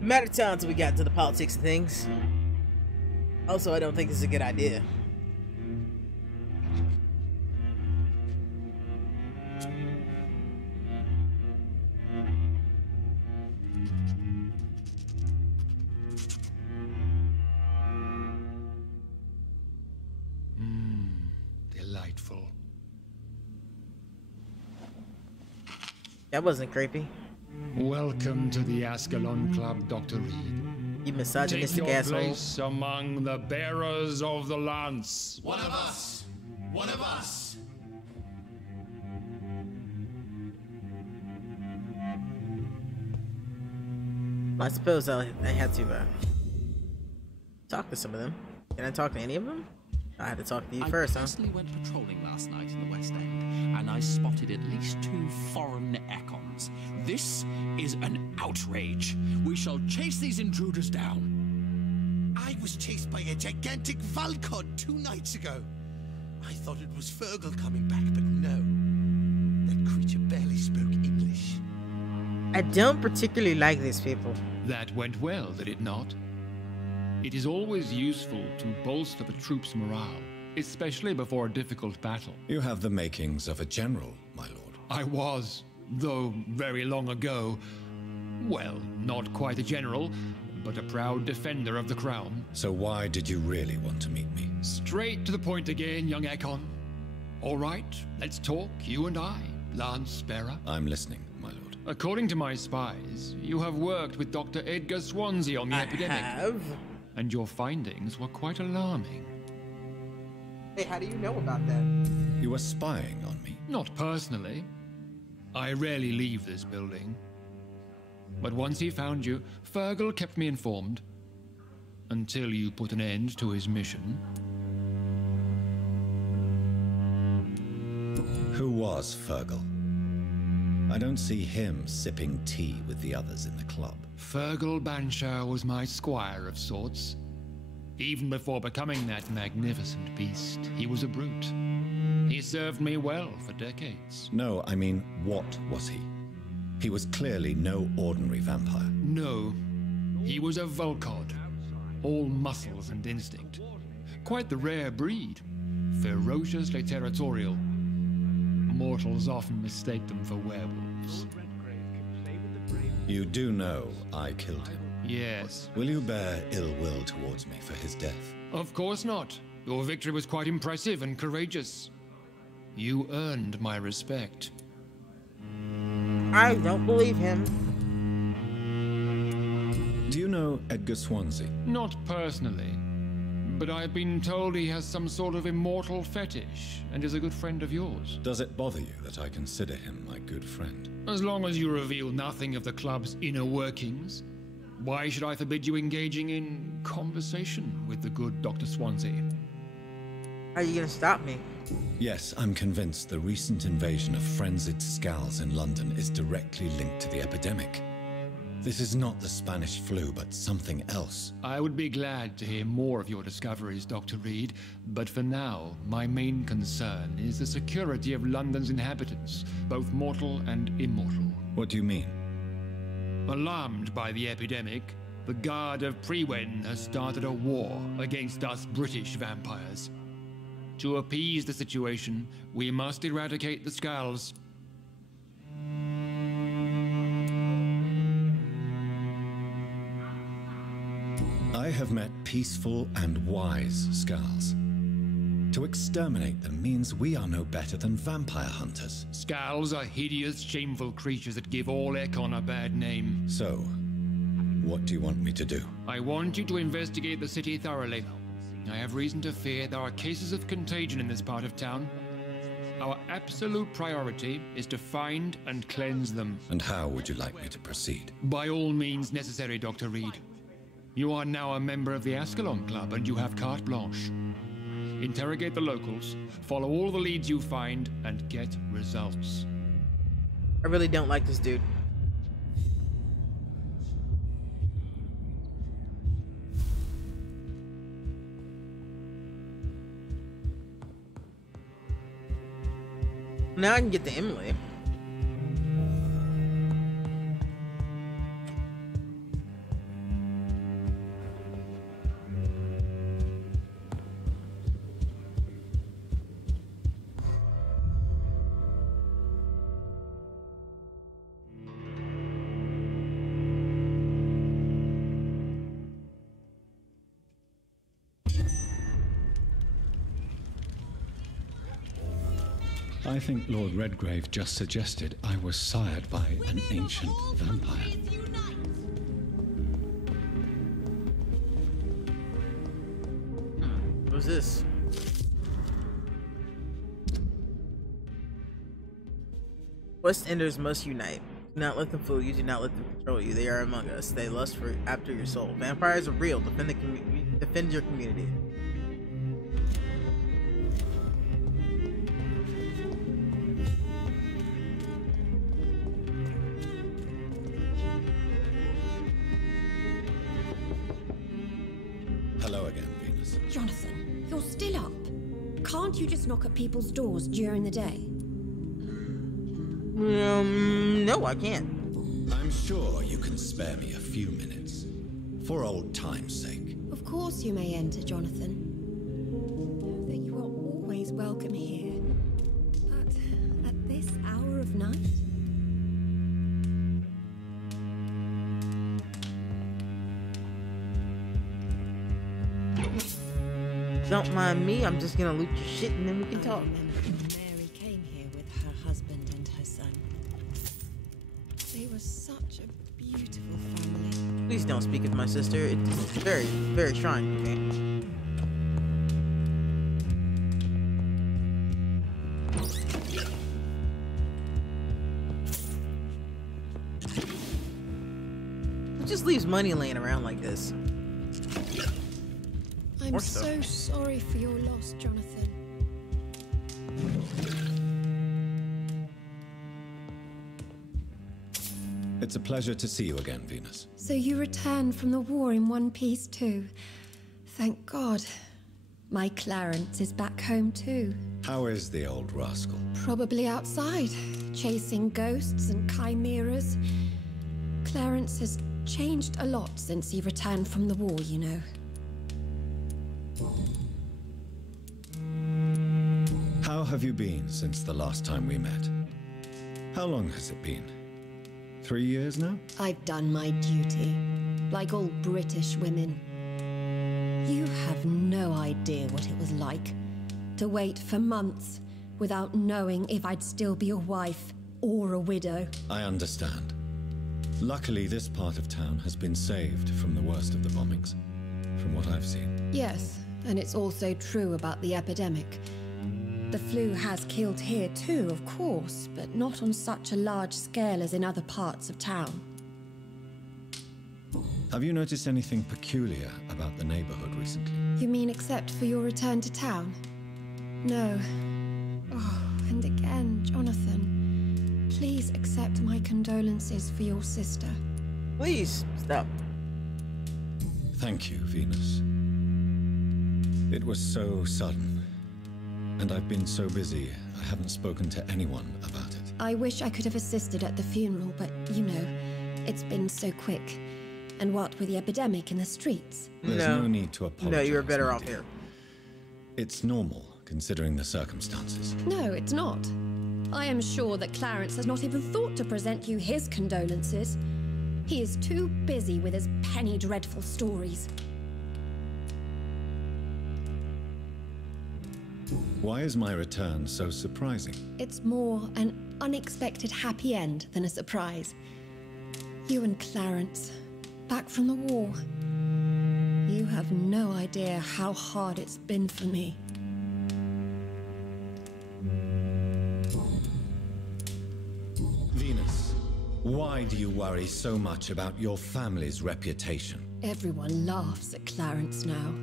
Matter of time until we got to the politics of things. Also, I don't think this is a good idea. Delightful. That wasn't creepy. Welcome to the Ascalon Club, Dr. Reed. You misogynistic Take your asshole. place among the bearers of the lance. One of us! One of us! I suppose I had to talk to some of them. Can I talk to any of them? I had to talk to you first, huh? I personally went patrolling last night in the West End, and I spotted at least 2 foreign Ekons. This is an outrage. We shall chase these intruders down. I was chased by a gigantic Valcod 2 nights ago. I thought it was Fergal coming back, but no. That creature barely spoke English. I don't particularly like these people. That went well, did it not? It is always useful to bolster the troops' morale. especially before a difficult battle. You have the makings of a general, my lord. I was, though very long ago. Well, not quite a general, but a proud defender of the crown. So why did you really want to meet me? Straight to the point again, young Ekon. All right, let's talk, you and I, Lance Sparrow. I'm listening, my lord. According to my spies, you have worked with Dr. Edgar Swansea on the epidemic. I have? And your findings were quite alarming. Hey, how do you know about that? You were spying on me? Not personally. I rarely leave this building. But once he found you, Fergal kept me informed. Until you put an end to his mission. Who was Fergal? I don't see him sipping tea with the others in the club. Fergal Banshire was my squire of sorts. Even before becoming that magnificent beast, he was a brute. He served me well for decades. No, I mean, what was he? He was clearly no ordinary vampire. No, he was a Volcod. All muscles and instinct. Quite the rare breed. Ferociously territorial. Mortals often mistake them for werewolves. You do know I killed him? Yes. Will you bear ill will towards me for his death? Of course not. Your victory was quite impressive and courageous. You earned my respect. I don't believe him. Do you know Edgar Swansea? Not personally, but I've been told he has some sort of immortal fetish and is a good friend of yours. Does it bother you that I consider him my good friend? As long as you reveal nothing of the club's inner workings, why should I forbid you engaging in conversation with the good Dr. Swansea? How are you gonna stop me? Yes, I'm convinced the recent invasion of frenzied Skulls in London is directly linked to the epidemic. This is not the Spanish flu, but something else. I would be glad to hear more of your discoveries, Dr. Reed, but for now, my main concern is the security of London's inhabitants, both mortal and immortal. What do you mean? Alarmed by the epidemic, the Guard of Prewen has started a war against us British vampires. To appease the situation, we must eradicate the Skulls. I have met peaceful and wise Skulls. To exterminate them means we are no better than vampire hunters. Skulls are hideous, shameful creatures that give all Ekon a bad name. So, what do you want me to do? I want you to investigate the city thoroughly. I have reason to fear there are cases of contagion in this part of town. Our absolute priority is to find and cleanse them. And how would you like me to proceed? By all means necessary, Dr. Reed. You are now a member of the Ascalon Club and you have carte blanche. Interrogate the locals, follow all the leads you find, and get results. I really don't like this dude. Now I can get to Emily. I think Lord Redgrave just suggested I was sired by an ancient vampire. What's this? West Enders must unite. Do not let them fool you. Do not let them control you. They are among us. They lust after your soul. Vampires are real. Defend your community. Hello again, Venus. Jonathan, you're still up. Can't you just knock at people's doors during the day? No, I can't. I'm sure you can spare me a few minutes. For old time's sake. Of course you may enter, Jonathan. Know that you are welcome here. But at this hour of night? Don't mind me, I'm just gonna loot your shit and then we can talk. Mary came here with her husband and her son. They were such a beautiful family. Please don't speak of my sister. It's very, very trying for me. Who just leaves money laying around like this? I'm so sorry for your loss, Jonathan. It's a pleasure to see you again, Venus. So you returned from the war in one piece too. Thank God. My Clarence is back home too. How is the old rascal? Probably outside, chasing ghosts and chimeras. Clarence has changed a lot since he returned from the war, you know. How have you been since the last time we met? How long has it been? 3 years now? I've done my duty, like all British women. You have no idea what it was like to wait for months without knowing if I'd still be a wife or a widow. I understand. Luckily, this part of town has been saved from the worst of the bombings, from what I've seen. Yes, and it's also true about the epidemic. The flu has killed here too, of course, but not on such a large scale as in other parts of town. Have you noticed anything peculiar about the neighborhood recently? You mean except for your return to town? No. Oh, and again, Jonathan, please accept my condolences for your sister. Please, stop. Thank you, Venus. It was so sudden. And I've been so busy, I haven't spoken to anyone about it. I wish I could have assisted at the funeral, but you know, it's been so quick. And what with the epidemic in the streets? There's no need to apologize. No, you were better off here. It's normal, considering the circumstances. No, it's not. I am sure that Clarence has not even thought to present you his condolences. He is too busy with his penny dreadful stories. Why is my return so surprising? It's more an unexpected happy end than a surprise. You and Clarence, back from the war. You have no idea how hard it's been for me. Venus, why do you worry so much about your family's reputation? Everyone laughs at Clarence now.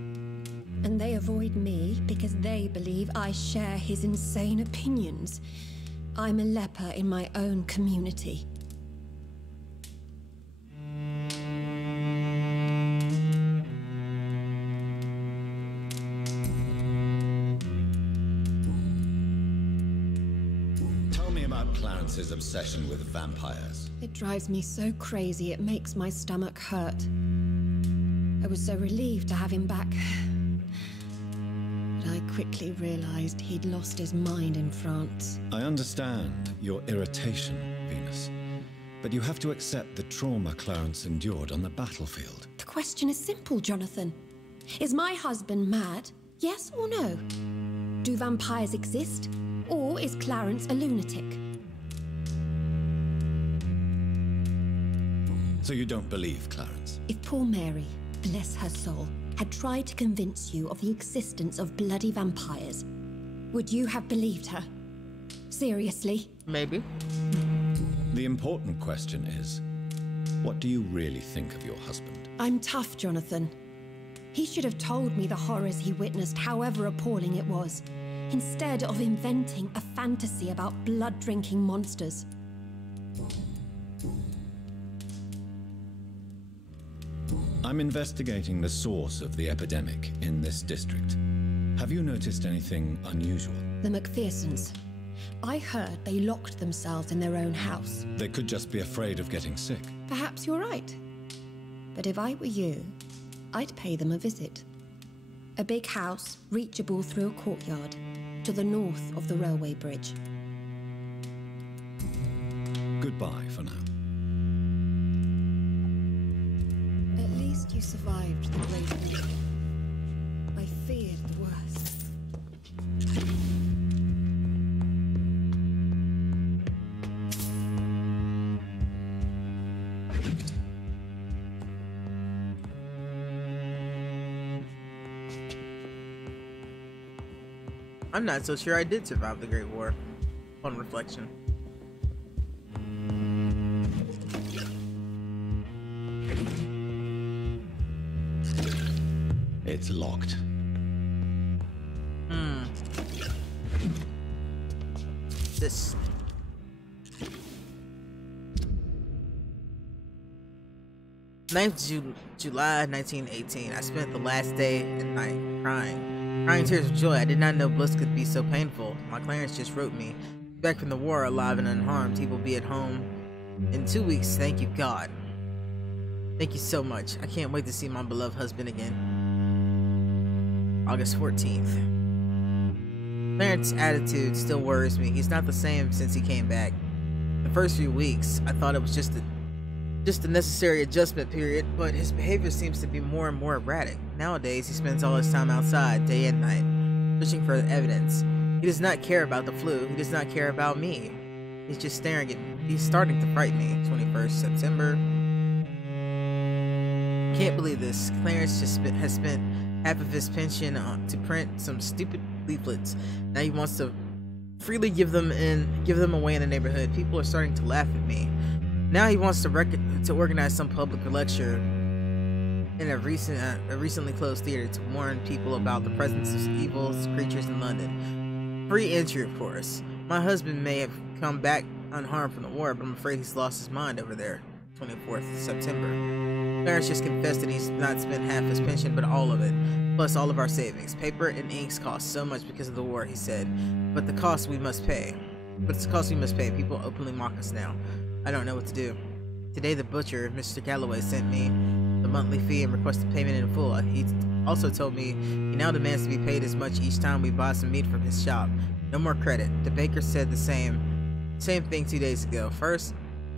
And they avoid me because they believe I share his insane opinions. I'm a leper in my own community. Tell me about Clarence's obsession with vampires. It drives me so crazy it makes my stomach hurt. I was so relieved to have him back. I quickly realized he'd lost his mind in France. I understand your irritation, Venus. But you have to accept the trauma Clarence endured on the battlefield. The question is simple, Jonathan. Is my husband mad? Yes or no? Do vampires exist? Or is Clarence a lunatic? So you don't believe Clarence? If poor Mary, bless her soul, had tried to convince you of the existence of bloody vampires, would you have believed her? Seriously? Maybe. The important question is, what do you really think of your husband? I'm tough, Jonathan. He should have told me the horrors he witnessed, however appalling it was, instead of inventing a fantasy about blood-drinking monsters. I'm investigating the source of the epidemic in this district. Have you noticed anything unusual? The McPhersons. I heard they locked themselves in their own house. They could just be afraid of getting sick. Perhaps you're right. But if I were you, I'd pay them a visit. A big house, reachable through a courtyard. to the north of the railway bridge. Goodbye for now. At least you survived the Great War. I feared the worst. I'm not so sure I did survive the Great War, on reflection. It's locked. This. July 1918. I spent the last day and night crying tears of joy. I did not know bliss could be so painful. My Clarence just wrote me. Back from the war, alive and unharmed. He will be at home in 2 weeks. Thank you, God. Thank you so much. I can't wait to see my beloved husband again. August 14th. Clarence's attitude still worries me. He's not the same since he came back. The first few weeks, I thought it was just a necessary adjustment period, but his behavior seems to be more and more erratic. Nowadays, he spends all his time outside, day and night, searching for evidence. He does not care about the flu. He does not care about me. He's just staring at me. He's starting to frighten me. 21st September. Can't believe this. Clarence just has spent half of his pension to print some stupid leaflets. Now he wants to freely give them away in the neighborhood. People are starting to laugh at me. Now he wants to organize some public lecture in a recently closed theater to warn people about the presence of evil creatures in London. Free entry, of course. My husband may have come back unharmed from the war, but I'm afraid he's lost his mind over there. 24th September. Clarence just confessed that he's not spent half his pension, but all of it, plus all of our savings. Paper and inks cost so much because of the war, he said. But it's the cost we must pay. People openly mock us now. I don't know what to do. Today the butcher, Mr. Galloway, sent me the monthly fee and requested payment in full. He also told me he now demands to be paid as much each time we buy some meat from his shop. No more credit. The baker said the same thing 2 days ago. First,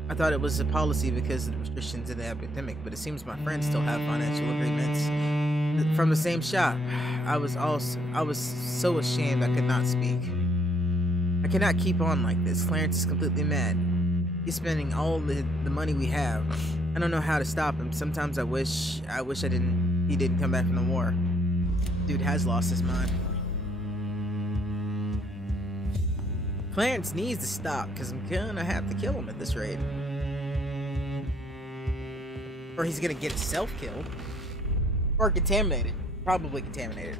I thought it was a policy because of the restrictions in the epidemic, but it seems my friends still have financial agreements from the same shop. I was so ashamed I could not speak. I cannot keep on like this. Clarence is completely mad. He's spending all the money we have. I don't know how to stop him. Sometimes I wish he didn't come back from the war. Dude has lost his mind. Clarence needs to stop, because I'm gonna have to kill him at this rate. Or he's gonna get himself killed. Or contaminated. Probably contaminated.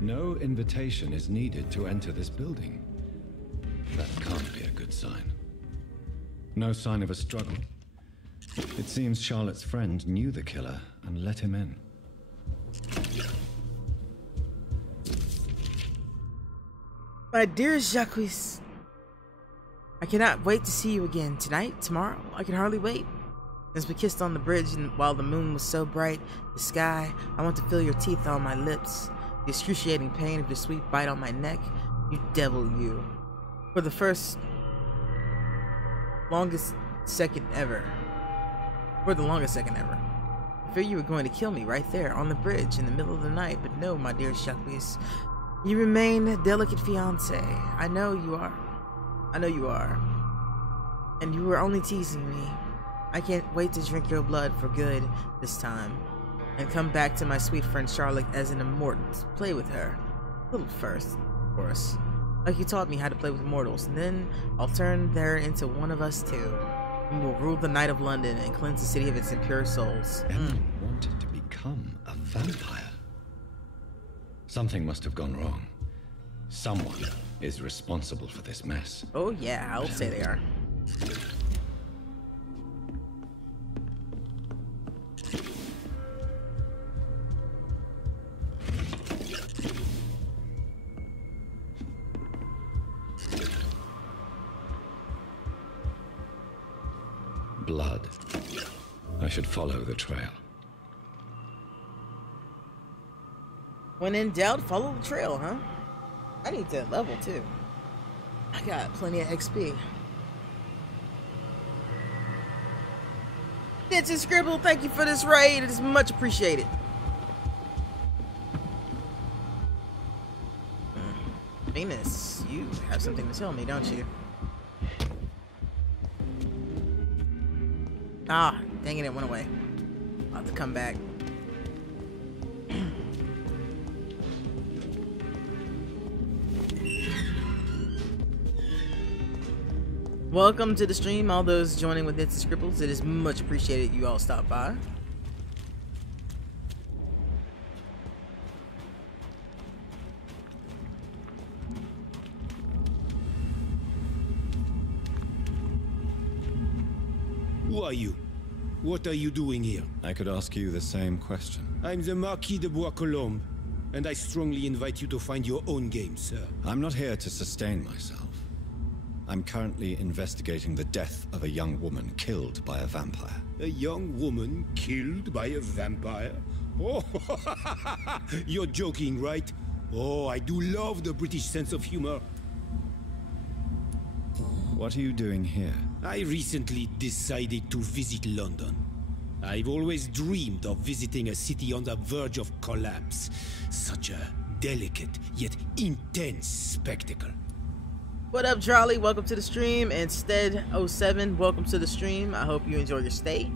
No invitation is needed to enter this building. That can't be a good sign. No sign of a struggle. It seems Charlotte's friend knew the killer and let him in. My dearest Jacques, I cannot wait to see you again. Tonight, tomorrow, I can hardly wait. As we kissed on the bridge and while the moon was so bright, the sky, I want to feel your teeth on my lips. The excruciating pain of your sweet bite on my neck. You devil, you. For the longest second ever. I fear you were going to kill me right there on the bridge in the middle of the night, but no, my dear Jacques. You remain a delicate fiancé. I know you are. And you were only teasing me. I can't wait to drink your blood for good this time. And come back to my sweet friend Charlotte as an immortal. Play with her. A little first, of course. Like you taught me how to play with mortals. And then I'll turn her into one of us too. And we'll rule the night of London and cleanse the city of its impure souls. Emily wanted to become a vampire. Something must have gone wrong. Someone is responsible for this mess. Oh yeah, I'll say they are. Blood. I should follow the trail. When in doubt, follow the trail, huh? I need that level too. I got plenty of XP. It's a Scribble, thank you for this raid. It is much appreciated. Venus, you have something to tell me, don't you? Ah, dang it, it went away. I'll have to come back. Welcome to the stream, all those joining with It's Scribbles. It is much appreciated you all stop by. Who are you? What are you doing here? I could ask you the same question. I'm the Marquis de Bois-Colombes, and I strongly invite you to find your own game, sir. I'm not here to sustain myself. I'm currently investigating the death of a young woman killed by a vampire. A young woman killed by a vampire? Oh, you're joking, right? Oh, I do love the British sense of humor. What are you doing here? I recently decided to visit London. I've always dreamed of visiting a city on the verge of collapse. Such a delicate yet intense spectacle. What up, Charlie? Welcome to the stream. And Stead07, welcome to the stream. I hope you enjoy your stay.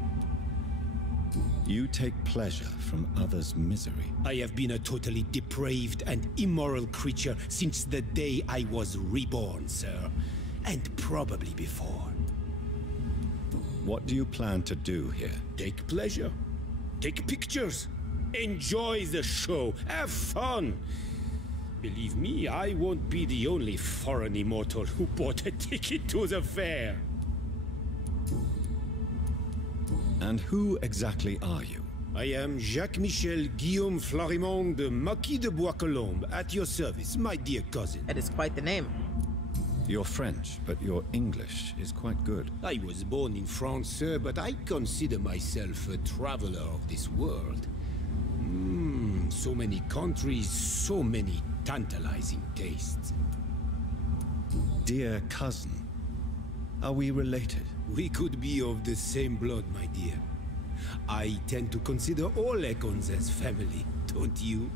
You take pleasure from others' misery. I have been a totally depraved and immoral creature since the day I was reborn, sir. And probably before. What do you plan to do here? Take pleasure. Take pictures. Enjoy the show. Have fun. Believe me, I won't be the only foreign immortal who bought a ticket to the fair. And who exactly are you? I am Jacques-Michel Guillaume Florimond de Marquis de Bois-Colombes, at your service, my dear cousin. That is quite the name. You're French, but your English is quite good. I was born in France, sir, but I consider myself a traveler of this world. So many countries, so many tantalizing tastes. Dear cousin, are we related? We could be of the same blood, my dear. I tend to consider all Econs as family, don't you?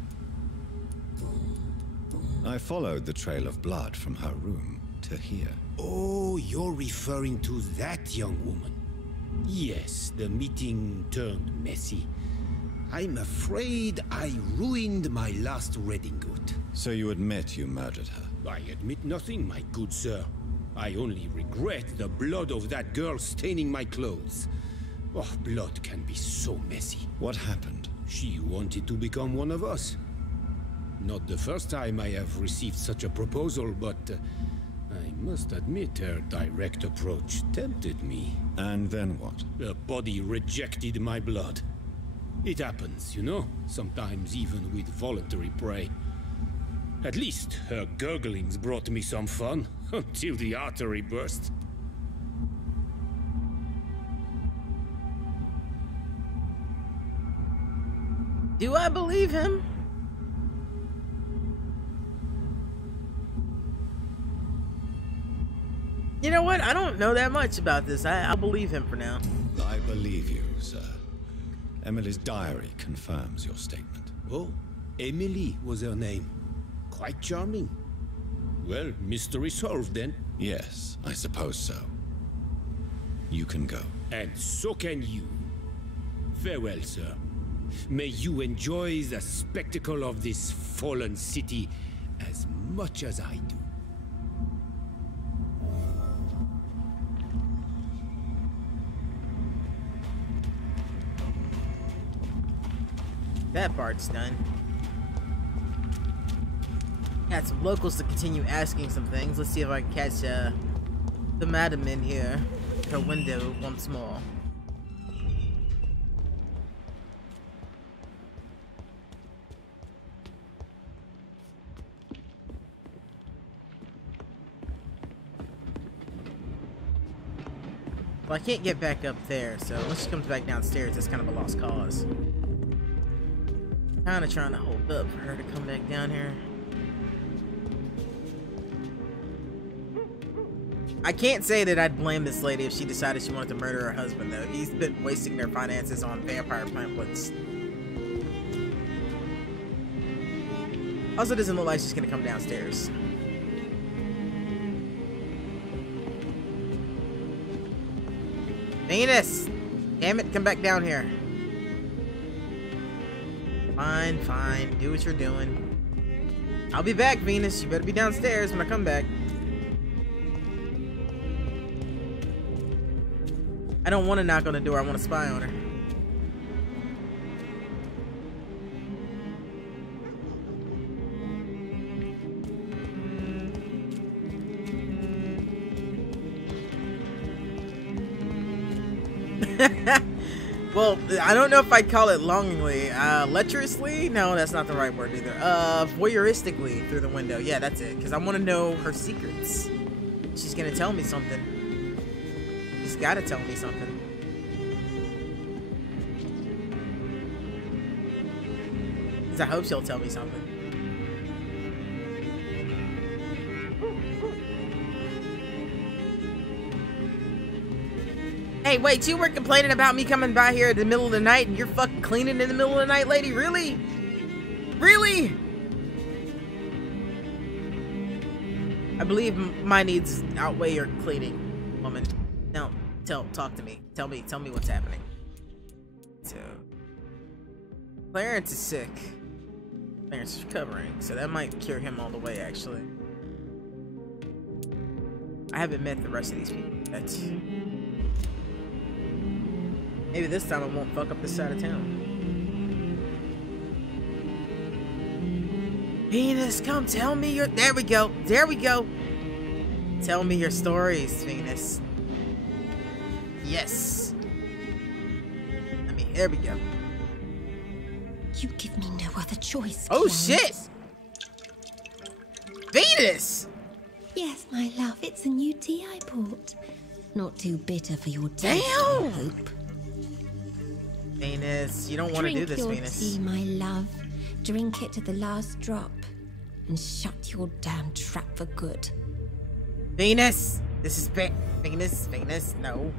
I followed the trail of blood from her room to here. Oh, you're referring to that young woman. Yes, the meeting turned messy. I'm afraid I ruined my last redingote. So you admit you murdered her? I admit nothing, my good sir. I only regret the blood of that girl staining my clothes. Oh, blood can be so messy. What happened? She wanted to become one of us. Not the first time I have received such a proposal, but I must admit her direct approach tempted me. And then what? Her body rejected my blood. It happens, you know, sometimes even with voluntary prey. At least her gurglings brought me some fun, until the artery burst. Do I believe him? You know what? I don't know that much about this. I'll believe him for now. I believe you, sir. Emily's diary confirms your statement. Oh, Emily was her name. Quite charming. Well, mystery solved then. Yes, I suppose so. You can go. And so can you. Farewell, sir. May you enjoy the spectacle of this fallen city as much as I do. That part's done. Got some locals to continue asking some things. Let's see if I can catch the madam in here. Her window once more. Well, I can't get back up there, so once she comes back downstairs, it's kind of a lost cause. Kinda trying to hold up for her to come back down here. I can't say that I'd blame this lady if she decided she wanted to murder her husband, though. He's been wasting their finances on vampire pamphlets. Also, doesn't look like she's gonna come downstairs. Venus! Damn it, come back down here. Fine, fine. Do what you're doing. I'll be back, Venus. You better be downstairs when I come back. I don't want to knock on the door. I want to spy on her. Well, I don't know if I'd call it longingly. Lecherously? No, that's not the right word either. Voyeuristically through the window. Yeah, that's it. Because I want to know her secrets. She's going to tell me something. She's got to tell me something. Because I hope she'll tell me something. Hey, wait, you were complaining about me coming by here in the middle of the night and you're fucking cleaning in the middle of the night, lady? Really? Really? I believe my needs outweigh your cleaning, woman. No, talk to me. Tell me what's happening. So, Clarence is sick. Clarence is recovering, so that might cure him all the way, actually. I haven't met the rest of these people. That's... Maybe this time I won't fuck up this side of town. Venus, come tell me your... There we go. There we go. Tell me your stories, Venus. Yes. I mean, there we go. You give me no other choice, Oh, Clarence. shit! Venus! Yes, my love, it's a new tea I bought. Not too bitter for your taste, I hope. Venus, you don't want to do this, Venus. Drink your tea, my love. Drink it to the last drop. And shut your damn trap for good. Venus! This is bad. Venus, no.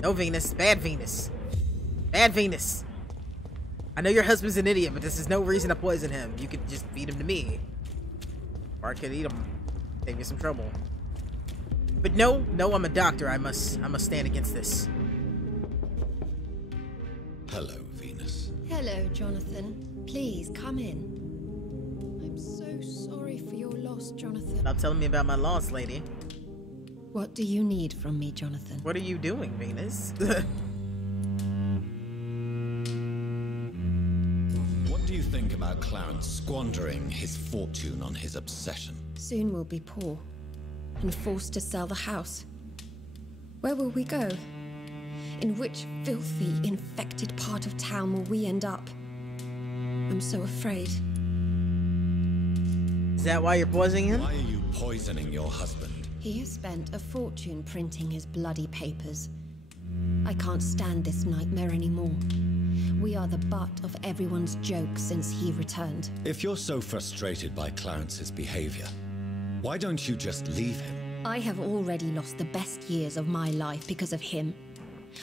No, Venus. Bad Venus. Bad Venus. I know your husband's an idiot, but this is no reason to poison him. You could just feed him to me. Or I could eat him. Save me some trouble. But no, I'm a doctor. I must stand against this. Hello, Venus. Hello, Jonathan. Please, come in. I'm so sorry for your loss, Jonathan. Stop telling me about my loss, lady. What do you need from me, Jonathan? What are you doing, Venus? What do you think about Clarence squandering his fortune on his obsession? Soon we'll be poor and forced to sell the house. Where will we go? In which filthy, infected part of town will we end up? I'm so afraid. Is that why you're poisoning him? Why are you poisoning your husband? He has spent a fortune printing his bloody papers. I can't stand this nightmare anymore. We are the butt of everyone's jokes since he returned. If you're so frustrated by Clarence's behavior, why don't you just leave him? I have already lost the best years of my life because of him.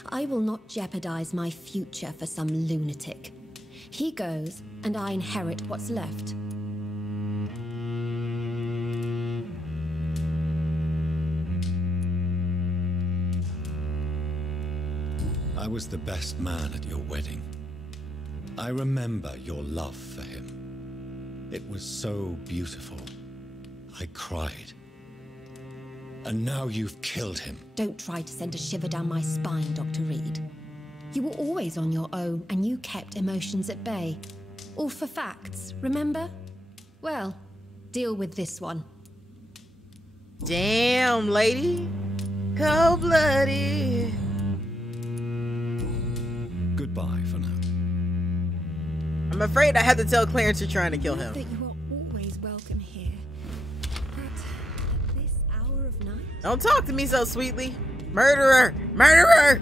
I will not jeopardize my future for some lunatic. He goes, and I inherit what's left. I was the best man at your wedding. I remember your love for him. It was so beautiful. I cried. And now you've killed him. Don't try to send a shiver down my spine, Dr. Reed. You were always on your own, and you kept emotions at bay. All for facts, remember? Well, deal with this one. Damn, lady. Cold-blooded. Goodbye for now. I'm afraid I have to tell Clarence you're trying to kill him. That you are always welcome here. But at this hour of night... Don't talk to me so sweetly. Murderer! Murderer!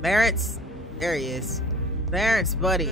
Clarence. There he is. Clarence, buddy.